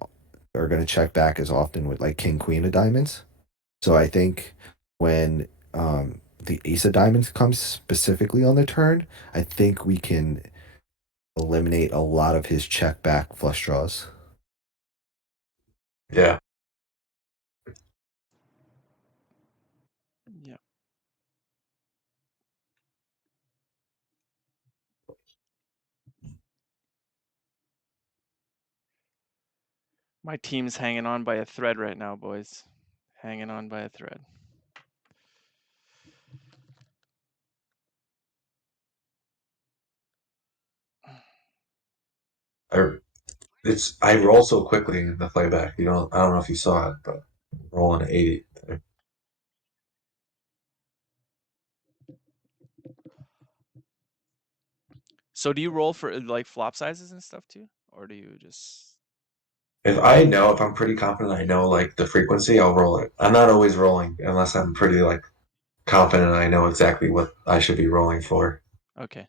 are going to check back as often with like king queen of diamonds. So I think when the ace of diamonds comes specifically on the turn, I think we can eliminate a lot of his check back flush draws. Yeah. Yeah. My team's hanging on by a thread right now, boys. Hanging on by a thread. I I roll so quickly in the playback. I don't know if you saw it, but rolling at 80. So do you roll for like flop sizes and stuff too? Or do you just If I'm pretty confident I know like the frequency, I'll roll it. I'm not always rolling unless I'm pretty like confident I know exactly what I should be rolling for. okay.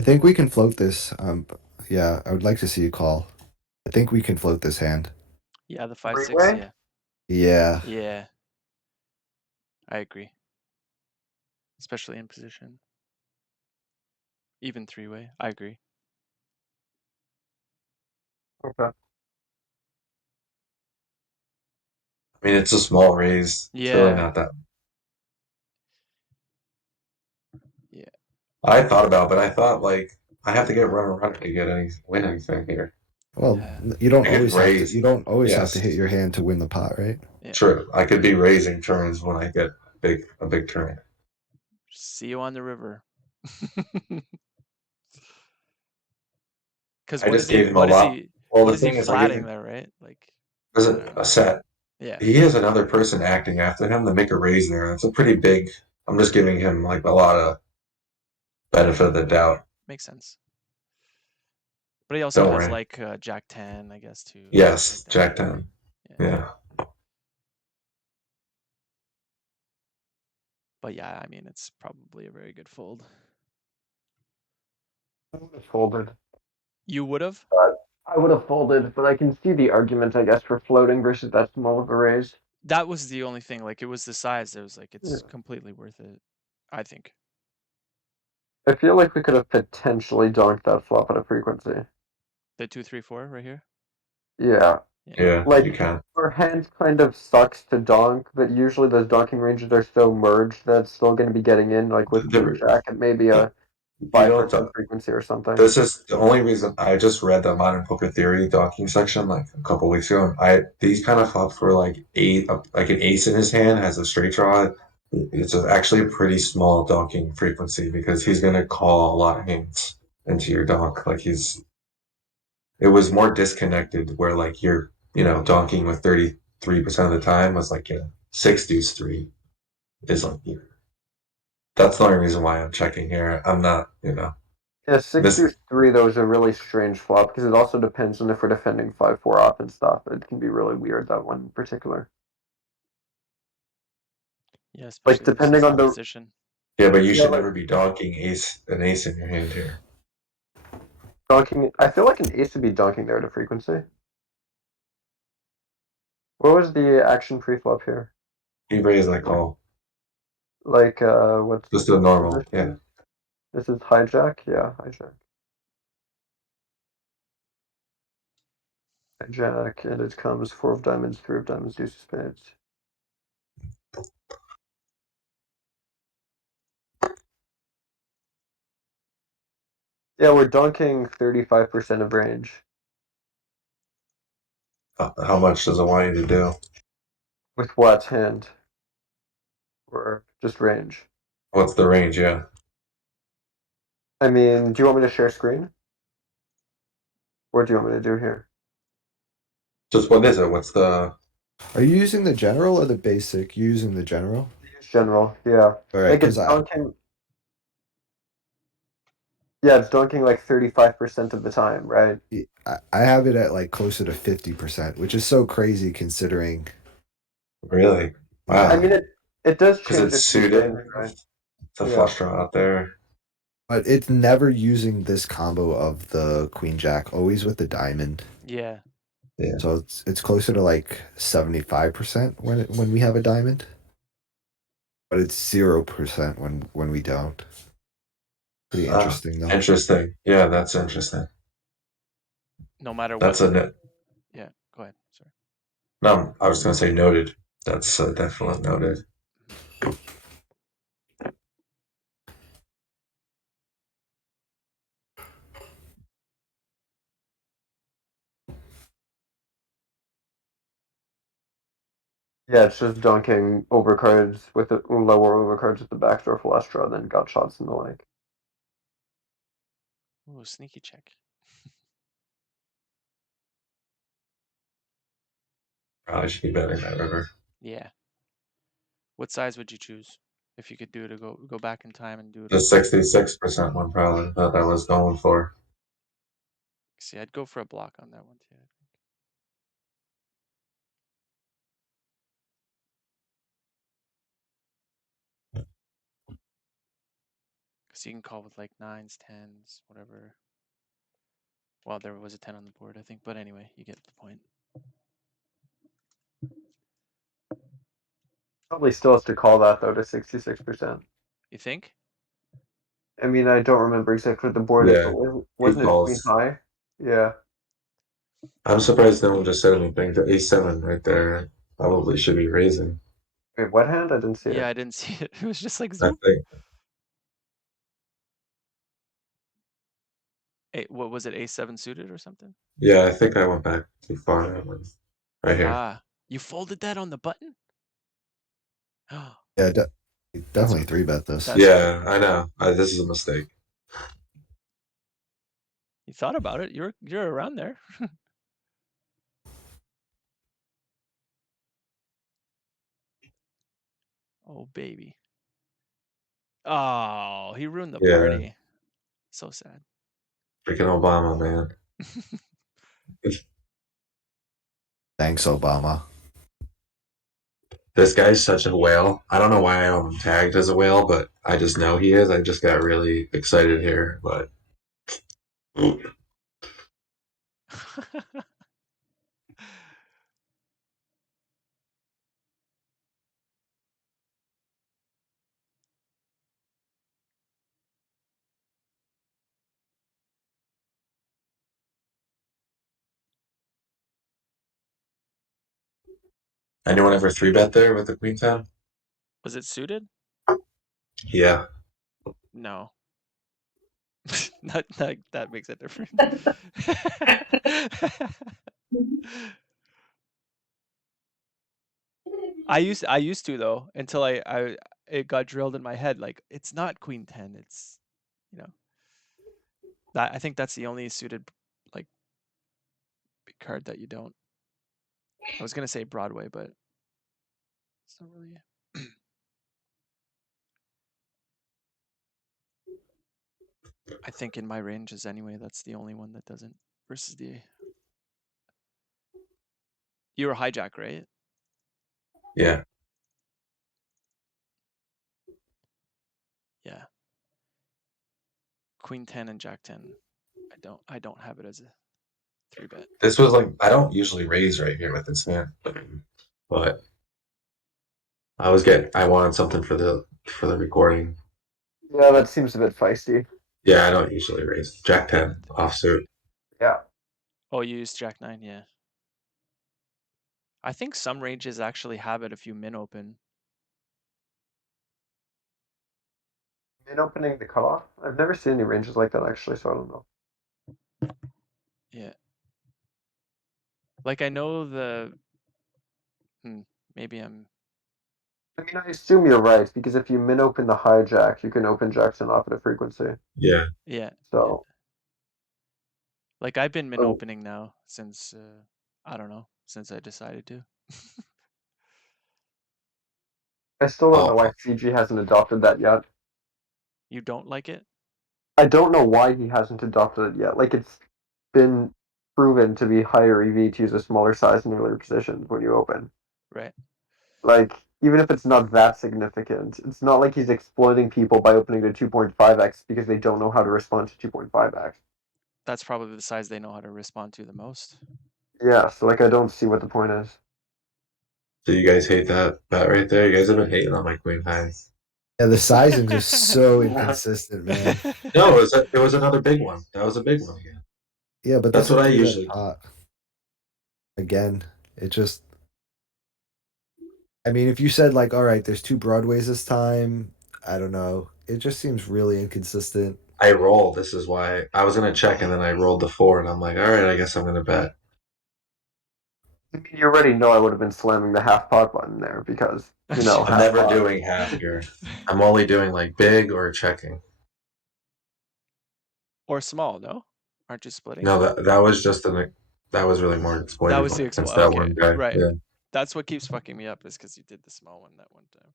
I think we can float this. Yeah, I would like to see you call. I think we can float this hand. Yeah, the 5-6, Three-way? yeah. Yeah. Yeah, I agree. Especially in position. Even three-way. I agree. Okay. I mean, it's a small raise. It's really Yeah. not that. Yeah. I thought about, but I thought like I have to get runner runner to win anything here. Well, Yeah. you don't I could always have to. raise. You don't always have to Yes. hit your hand to win the pot, right? Yeah. True. I could be raising turns when I get a big turn. See you on the river. Because I just gave him a lot. Well, the what is he thing is, I gave flatting him there, right? Like, there's I don't a know. set. Yeah, He has another person acting after him to make a raise there. That's a pretty big. I'm just giving him like a lot of benefit of the doubt. makes sense. But he also Don't has worry. like Jack 10, I guess, too, and stuff like Yes, that. Jack 10. Yeah. Yeah. But yeah, I mean, it's probably a very good fold. I would have folded. You would have? I would have folded, but I can see the argument, I guess, for floating versus that small of a raise. That was the only thing. Like, it was the size. It was like, it's Yeah. completely worth it, I think. I feel like we could have potentially donked that flop at a frequency. The 2, 3, 4 right here? Yeah. Yeah, you Like, can. our hand kind of sucks to donk, but usually those donking ranges are so merged that it's still going to be getting in, like with Queen Jack at maybe a You know, 5% frequency or something. this is the only reason I just read the Modern Poker Theory docking section like a couple weeks ago. And these kind of flops were like like an ace in his hand has a straight draw. It's actually a pretty small donking frequency because he's gonna call a lot of hands into your donk. It was more disconnected where like you're donking with 33% of the time was like 6 deuce 3 is like that's the only reason why I'm checking here. I'm not Yeah, 6 this. deuce 3 though is a really strange flop because it also depends on if we're defending 5-4 off and stuff. It can be really weird, that one in particular. Yeah, Like, especially depending versus on the. opposition. Yeah, but you Yeah, should like, never be donking an ace in your hand here. donking. I feel like an ace would be donking there at a frequency. What was the action pre-flop here? He raised like all Like, what's just a normal. Yeah. position? This is hijack? Yeah, hijack. Hijack, and it comes 4 of diamonds, 3 of diamonds, deuce of spades. Yeah, we're donking 35% of range. How much does it want you to do? With what hand? Or just range? What's the range? Yeah. I mean, do you want me to share screen? What do you want me to do here? Just what is it? What's the? Are you using the general or the basic? You're using the general? General, yeah. All right, Like it's because donking. Yeah, it's donking like 35% of the time, right? I have it at like closer to 50%, which is so crazy considering. Really? Yeah, I Wow. mean it does Because change it's a few suited. things, right? It's a Yeah. flush draw out there. but it's never using this combo of the queen jack, always with the diamond. Yeah. Yeah. So it's closer to like 75% when we have a diamond, but it's 0% when we don't. Pretty interesting though. Interesting. Yeah, that's interesting. No matter what. That's a net. Yeah, go ahead. Sorry. No, I was gonna say noted. That's definitely noted. Yeah, it's just donking overcards with the lower overcards with the backdoor flush draw, then gut shots and the like. Ooh, sneaky check. Probably should be betting that river. Yeah. What size would you choose if you could do it to go back in time and do it The over? 66% one probably that I was going for. See, I'd go for a block on that one too. Because you can call with like 9s, 10s, whatever. Well, there was a 10 on the board, I think. But anyway, you get the point. Probably still has to call that though to 66%. You think? I mean, I don't remember exactly what the board is, Yeah, but he wasn't it queen calls. high? Yeah. I'm surprised no one just said anything. The A7 right there probably should be raising. Wait, what hand? I didn't see Yeah, it. I didn't see it. It was just like I zoom. think What was it? A7 suited or something? Yeah, I think I went back too far. That one. Right here. Ah, you folded that on the button? Yeah, definitely 3-bet this. That's Yeah, I know. This is a mistake. You thought about it. You're around there. Oh baby. Oh, he ruined the Yeah. party. So sad. Freaking Obama, man. Thanks, Obama. This guy's such a whale. I don't know why I'm tagged as a whale, but I just know he is. I just got really excited here, but anyone ever 3-bet there with the queen 10? Was it suited? Yeah. No. that makes it different. I used to though until it got drilled in my head like it's not queen 10, it's that I think that's the only suited like big card that you don't. I was gonna say Broadway, but it's not really. I think in my ranges anyway, that's the only one that doesn't versus the. You were hijack, right? Yeah. Yeah. Queen 10 and Jack 10. I don't have it as a 3-bet. This was like I don't usually raise right here with this hand, but I wanted something for the recording. Yeah, that seems a bit feisty. Yeah, I don't usually raise. Jack 10 offsuit. Yeah. Oh, you used Jack 9, yeah. I think some ranges actually have it if you min open. Min opening the cutoff? I've never seen any ranges like that actually, so I don't know. Yeah. Like I know maybe I'm. I mean, I assume you're right, because if you min open the hijack, you can open jacks off at a frequency. Yeah. Yeah. So. Yeah. Like I've been min Oh. opening now since I don't know, since I decided to. I still don't Oh. know why CG hasn't adopted that yet. You don't like it? I don't know why he hasn't adopted it yet. Like, it's been proven to be higher EV to use a smaller size in earlier positions when you open. Right. Like, even if it's not that significant, it's not like he's exploiting people by opening to 2.5x because they don't know how to respond to 2.5x. That's probably the size they know how to respond to the most. Yeah, so like I don't see what the point is. Do you guys hate that bet right there? You guys have been hating on my queen highs. Yeah, the sizing just so inconsistent, man. No, it was another big one. That was a big one again. Yeah, but That's that's what I 3-bet usually do. pot. Again, it just. I mean, if you said like, all right, there's 2 Broadways this time, I don't know. It just seems really inconsistent. I roll. This is why I was gonna check, and then I rolled the 4, and I'm like, all right, I guess I'm gonna bet. I mean, you already know I would have been slamming the half pot button there because, you know, I'm never doing half here. I'm only doing like big or checking. Or small, no? Aren't you splitting? No, that was just that was really more exploitive. That was the against that okay, one guy. right. Yeah. That's what keeps fucking me up is because you did the small one that one time.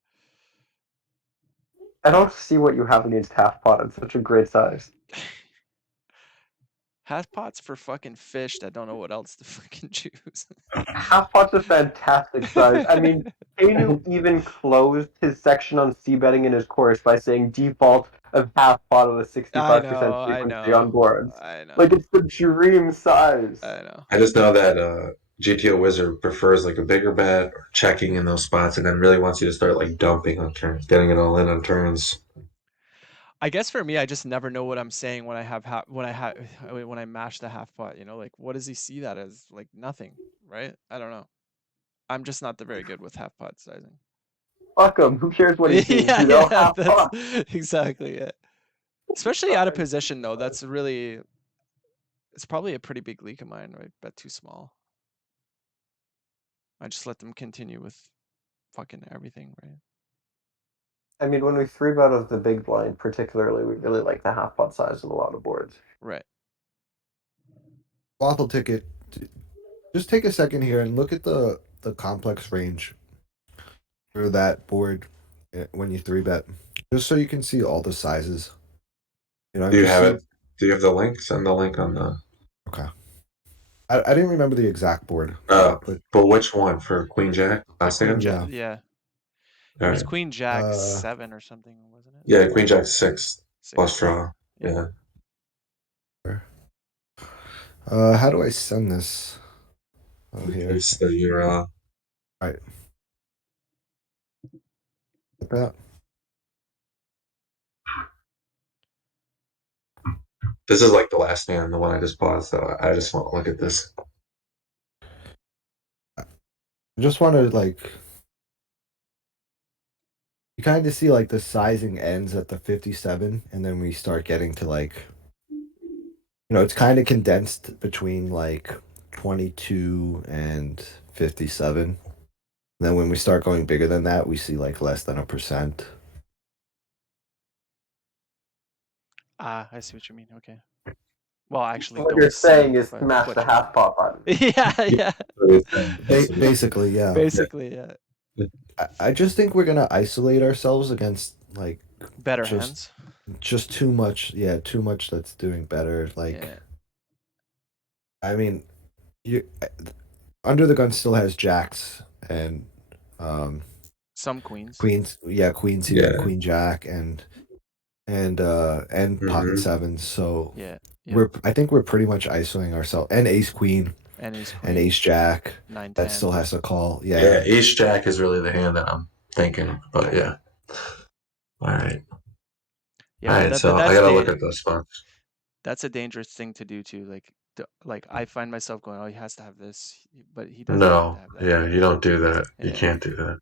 I don't see what you have against half pot. It's such a great size. Half pots for fucking fish that don't know what else to fucking choose. Half pot's a fantastic size. I mean, Kainu even closed his section on c betting in his course by saying default of half pot with a 65% frequency on boards. I know. Like, it's the dream size. I know. I just know that GTO Wizard prefers like a bigger bet or checking in those spots, and then really wants you to start like dumping on turns, getting it all in on turns. I guess for me, I just never know what I'm saying when when I mash the half pot. You know, like what does he see that as? Like nothing, right? I don't know. I'm just not very good with half pot sizing. Fuck him. Who cares what he sees? Yeah, You know, yeah, half pot. exactly it. Especially out of position though. That's really It's probably a pretty big leak of mine, right? Bet too small. I just let them continue with fucking everything, right? I mean, when we three bet of the big blind, particularly, we really like the half pot size of a lot of boards. Right. Waffle-Ticket, just take a second here and look at the complex range for that board when you three bet, just so you can see all the sizes. You know, Do you just have see. it? Do you have the link? Send the link on the. Okay. I didn't remember the exact board, but But which one for Queen Jack? Last Queen hand? Jack. Yeah. Yeah. It All was right. Queen Jack 7 or something, wasn't it? Yeah, Queen Jack 6 plus 6. draw. Yeah. Yeah. how do I send this? Oh, here. Paste the URL. Right. Like that. This is like the last hand, the one I just paused. So I just want to look at this. I just want to like. You kind of see like the sizing ends at the 57, and then we start getting to like, it's kind of condensed between like 22 and 57. And then when we start going bigger than that, we see like less than 1%. Ah, I see what you mean. Okay. Well, actually, What don't you're saying see, is smash but the half pot button. yeah, yeah. Basically, yeah. Basically, yeah. I just think we're gonna isolate ourselves against like Better just hands. just too much. Yeah, too much that's doing better. Like, Yeah. I mean, you under the gun still has jacks and Some queens. queens. Yeah, queens here, Yeah. queen jack, and pocket Mhm. sevens. So Yeah. Yeah. I think we're pretty much isolating ourselves, and ace queen And ace queen. and ace jack 9, that 10. still has a call. Yeah, Yeah. Ace Jack is really the hand that I'm thinking. But yeah. All right. Yeah, All but right. that So but I that's gotta look at those spots. that's a dangerous thing to do too. Like I find myself going, oh, he has to have this, but he doesn't have to No. have that. Yeah, you don't do that. You Yeah. can't do that.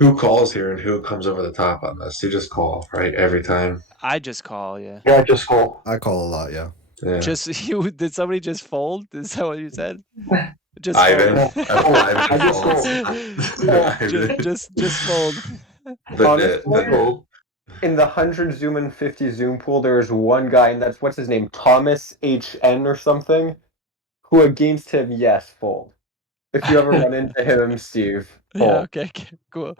Who calls here and who comes over the top on this? You just call, right? Every time. I just call, yeah. Yeah, just call. I call a lot. Yeah. Yeah. Just you did somebody just fold? Is that what you said? Just Ivan. fold. I just folds. Ivan. Just fold. The In the 100 zoom and 50 zoom pool, there is one guy, and that's what's his name, Thomas HN or something, who against him, yes, fold. If you ever run into him, Steve, Yeah, fold. okay, cool.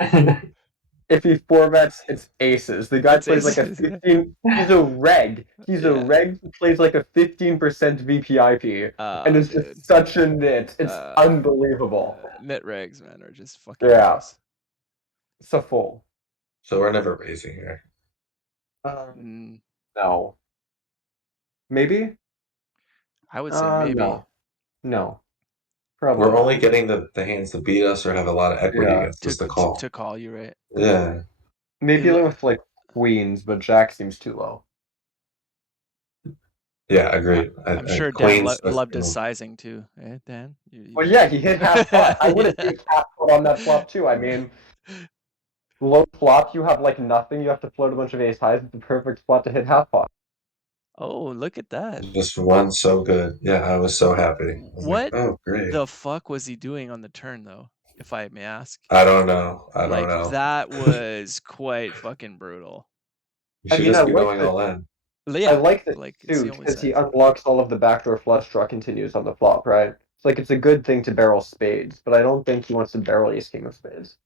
If he four bets, it's aces. The guy It's plays like a aces, yeah. 15. He's a reg. He's a Yeah. reg who plays like a 15% VPIP, and Oh, is dude. just such a nit. It's unbelievable. Net regs, man, are just fucking Yeah, gross. it's a fold. So we're never raising here. Mm, No. Maybe? I would say maybe. No. No. Probably We're not. only getting the hands to beat us or have a lot of equity Yeah. against us to call. To call you, right? Yeah. Maybe It- with like queens, but jack seems too low. Yeah, agreed. I'm sure Dan Queens. loved his sizing too, eh, Dan? Well, yeah, he hit half pot. I would have used half pot on that flop too. I mean, low flop, you have like nothing. You have to float a bunch of ace highs. It's the perfect spot to hit half pot. Oh, look at that. Just one so good. Yeah, I was so happy. I was like, What oh, great. the fuck was he doing on the turn though, if I may ask? I don't know. I don't Like know. that was quite fucking brutal. You I should mean, I just be like going that. all in. I Yeah, like the like it's the suit only because he size. unblocks all of the backdoor flush draw continues on the flop, right? It's like it's a good thing to barrel spades, but I don't think he wants to barrel ace king of spades.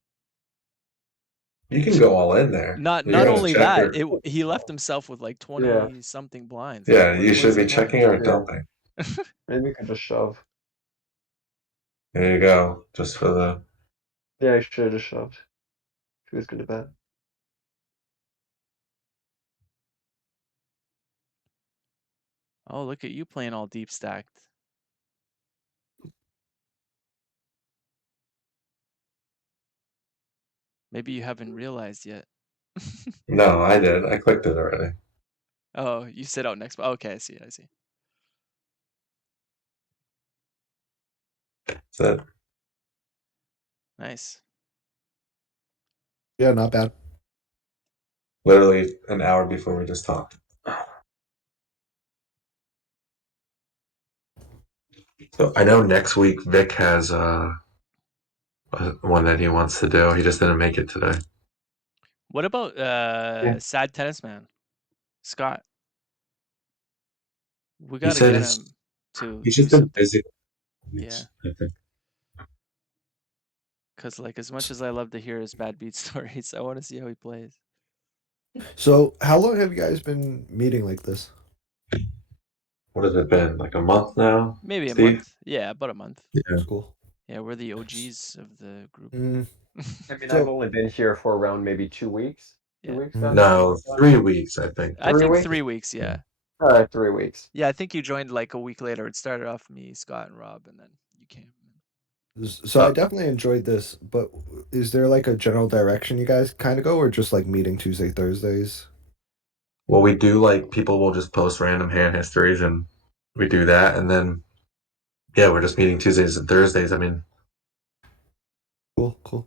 You can go all in there. Not You're gonna only check that, or he left himself with like 20 something blinds. Like yeah, you what does should he be have? checking or Yeah. dumping. Maybe we could just shove. There you go. Just for the Yeah, I should have just shoved. He was good to bet. Oh, look at you playing all deep stacked. Maybe you haven't realized yet. No, I did. I clicked it already. Oh, you sit out next. Okay, I see. I see. That's it. Nice. Yeah, not bad. Literally an hour before we just talked. So I know next week Vic has one that he wants to do. He just didn't make it today. What about Yeah. Sad Tennis Man, Scott? We He got to said get his, him to he's do just been something. busy. Yeah. I think. Because like as much as I love to hear his bad beat stories, I want to see how he plays. So, how long have you guys been meeting like this? What has it been? Like a month now, Maybe a Steve? month. Yeah, about a month. Yeah. That's cool. Yeah, we're the OGs of the group. Mm, I mean, I've so, only been here for around maybe 2 weeks. Yeah. 2 weeks mm, now, something No, like that. 3 weeks, I think. I 3 think weeks? 3 weeks, yeah. All right, 3 weeks. Yeah, I think you joined like a week later. It started off me, Scott, and Rob, and then you came. so I definitely enjoyed this, but is there like a general direction you guys kind of go, or just like meeting Tuesday, Thursdays? Well, we do like people will just post random hand histories and we do that. And then, yeah, we're just meeting Tuesdays and Thursdays. I mean, Cool, cool.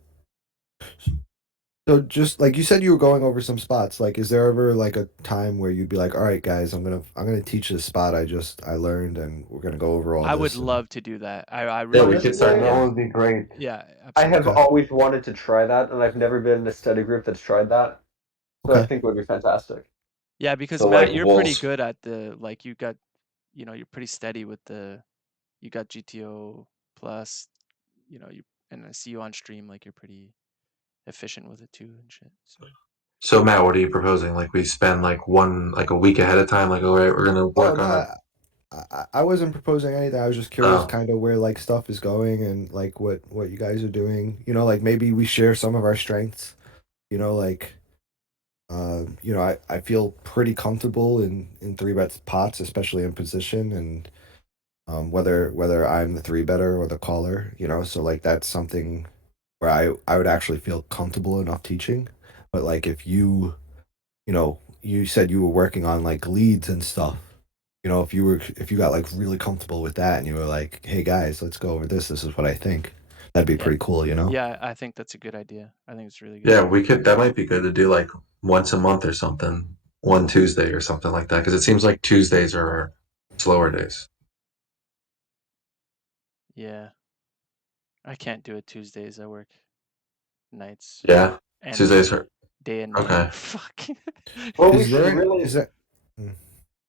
So just like you said, you were going over some spots. Like, is there ever like a time where you'd be like, "All right, guys, I'm gonna teach this spot I learned, and we're gonna go over all I would this." And love to do that. I yeah, really we would. could Honestly, start. that Yeah. would be great. Yeah, I absolutely. have okay, always wanted to try that, and I've never been in a study group that's tried that. So I okay, think it would be fantastic. Yeah, because So, like, Matt, you're pretty Wolves. good at the like you got, you're pretty steady with you got GTO plus, you and I see you on stream like you're pretty efficient with it too and shit. So So, Matt, what are you proposing? Like, we spend like a week ahead of time. Like, all right, we're gonna oh work no, on a. I wasn't proposing anything. I was just curious, Oh, kind of where like stuff is going and like what you guys are doing. Like maybe we share some of our strengths. Like I feel pretty comfortable in three bet pots, especially in position, and whether I'm the three better or the caller. So like that's something where I would actually feel comfortable enough teaching. But like if you said you were working on like leads and stuff. If you got like really comfortable with that and you were like, "Hey guys, let's go over this. This is what I think." That'd be yeah, pretty cool. yeah, I think that's a good idea. I think it's really good. yeah, we could. That might be good to do like once a month or something, one Tuesday or something like that. Because it seems like Tuesdays are our slower days. Yeah, I can't do it Tuesdays. I work nights Yeah, and Tuesdays day, are day and night. okay. Fuck. Well, we Is should there really is there hmm.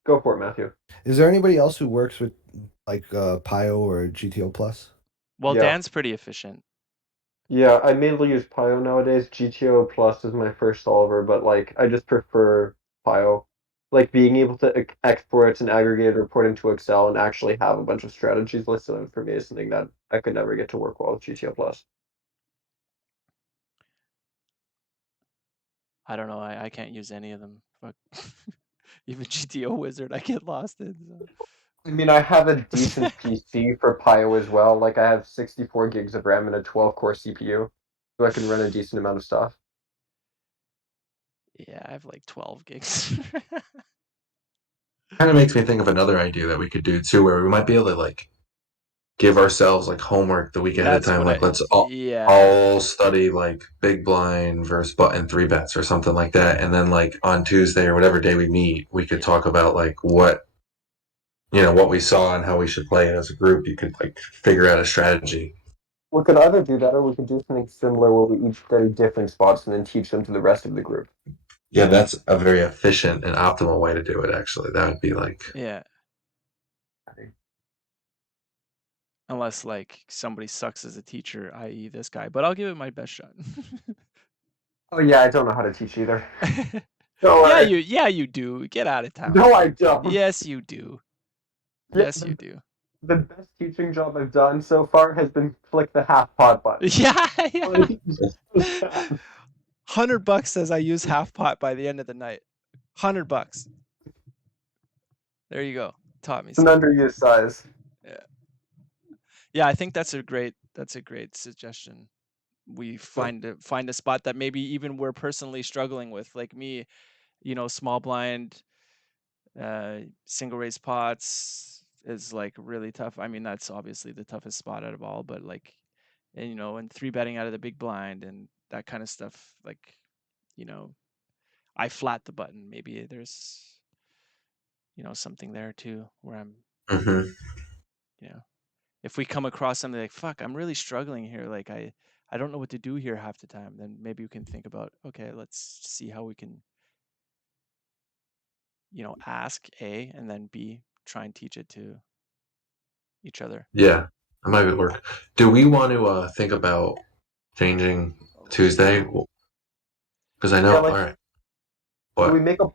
go for it, Matthew. Is there anybody else who works with like Pio or GTO Plus? Well, Yeah. Dan's pretty efficient. Yeah, I mainly use Pio nowadays. GTO Plus is my first solver, but like I just prefer Pio. Like being able to export and aggregate a report into Excel and actually have a bunch of strategies listed out for me is something that I could never get to work well with GTO Plus. I don't know. I can't use any of them. Fuck. Even GTO Wizard, I get lost in. So. I mean, I have a decent PC for Pio as well. Like I have 64 gigs of RAM and a 12-core CPU, so I can run a decent amount of stuff. Yeah, I have like 12 gigs. Kind of makes me think of another idea that we could do too, where we might be able to like give ourselves like homework the week ahead of That's time. what Like let's yeah. all study like big blind versus button three bets or something like that, and then like on Tuesday or whatever day we meet, we could Yeah. talk about like what we saw and how we should play it as a group. You could like figure out a strategy. We could either do that or we could do something similar where we each study different spots and then teach them to the rest of the group. Yeah, that's a very efficient and optimal way to do it. Actually, that would be like Yeah. Unless like somebody sucks as a teacher, i.e. this guy, but I'll give it my best shot. Oh yeah, I don't know how to teach either. Don't yeah, worry. you do. Get out of town. No, I don't. Yes, you do. Yeah, Yes, you do. the best teaching job I've done so far has been click the half pot button. Yeah, yeah. $100 $100 says I use half pot by the end of the night. $100. There you go. Taught me It's an something. underused size. Yeah. Yeah, I think that's a great suggestion. We find a spot that maybe even we're personally struggling with. Like me, small blind, single raise pots is like really tough. I mean, that's obviously the toughest spot out of all, but like, and three betting out of the big blind and that kind of stuff. Like, I flat the button. Maybe there's, something there too where I'm, Mhm. you know, if we come across something like, fuck, I'm really struggling here, like I don't know what to do here half the time, then maybe we can think about, okay, let's see how we can, ask A, and then B, try and teach it to each other. Yeah, that might work. Do we want to think about changing Oh, shit. Tuesday? Because I know. Yeah, All like, right. do we What? make a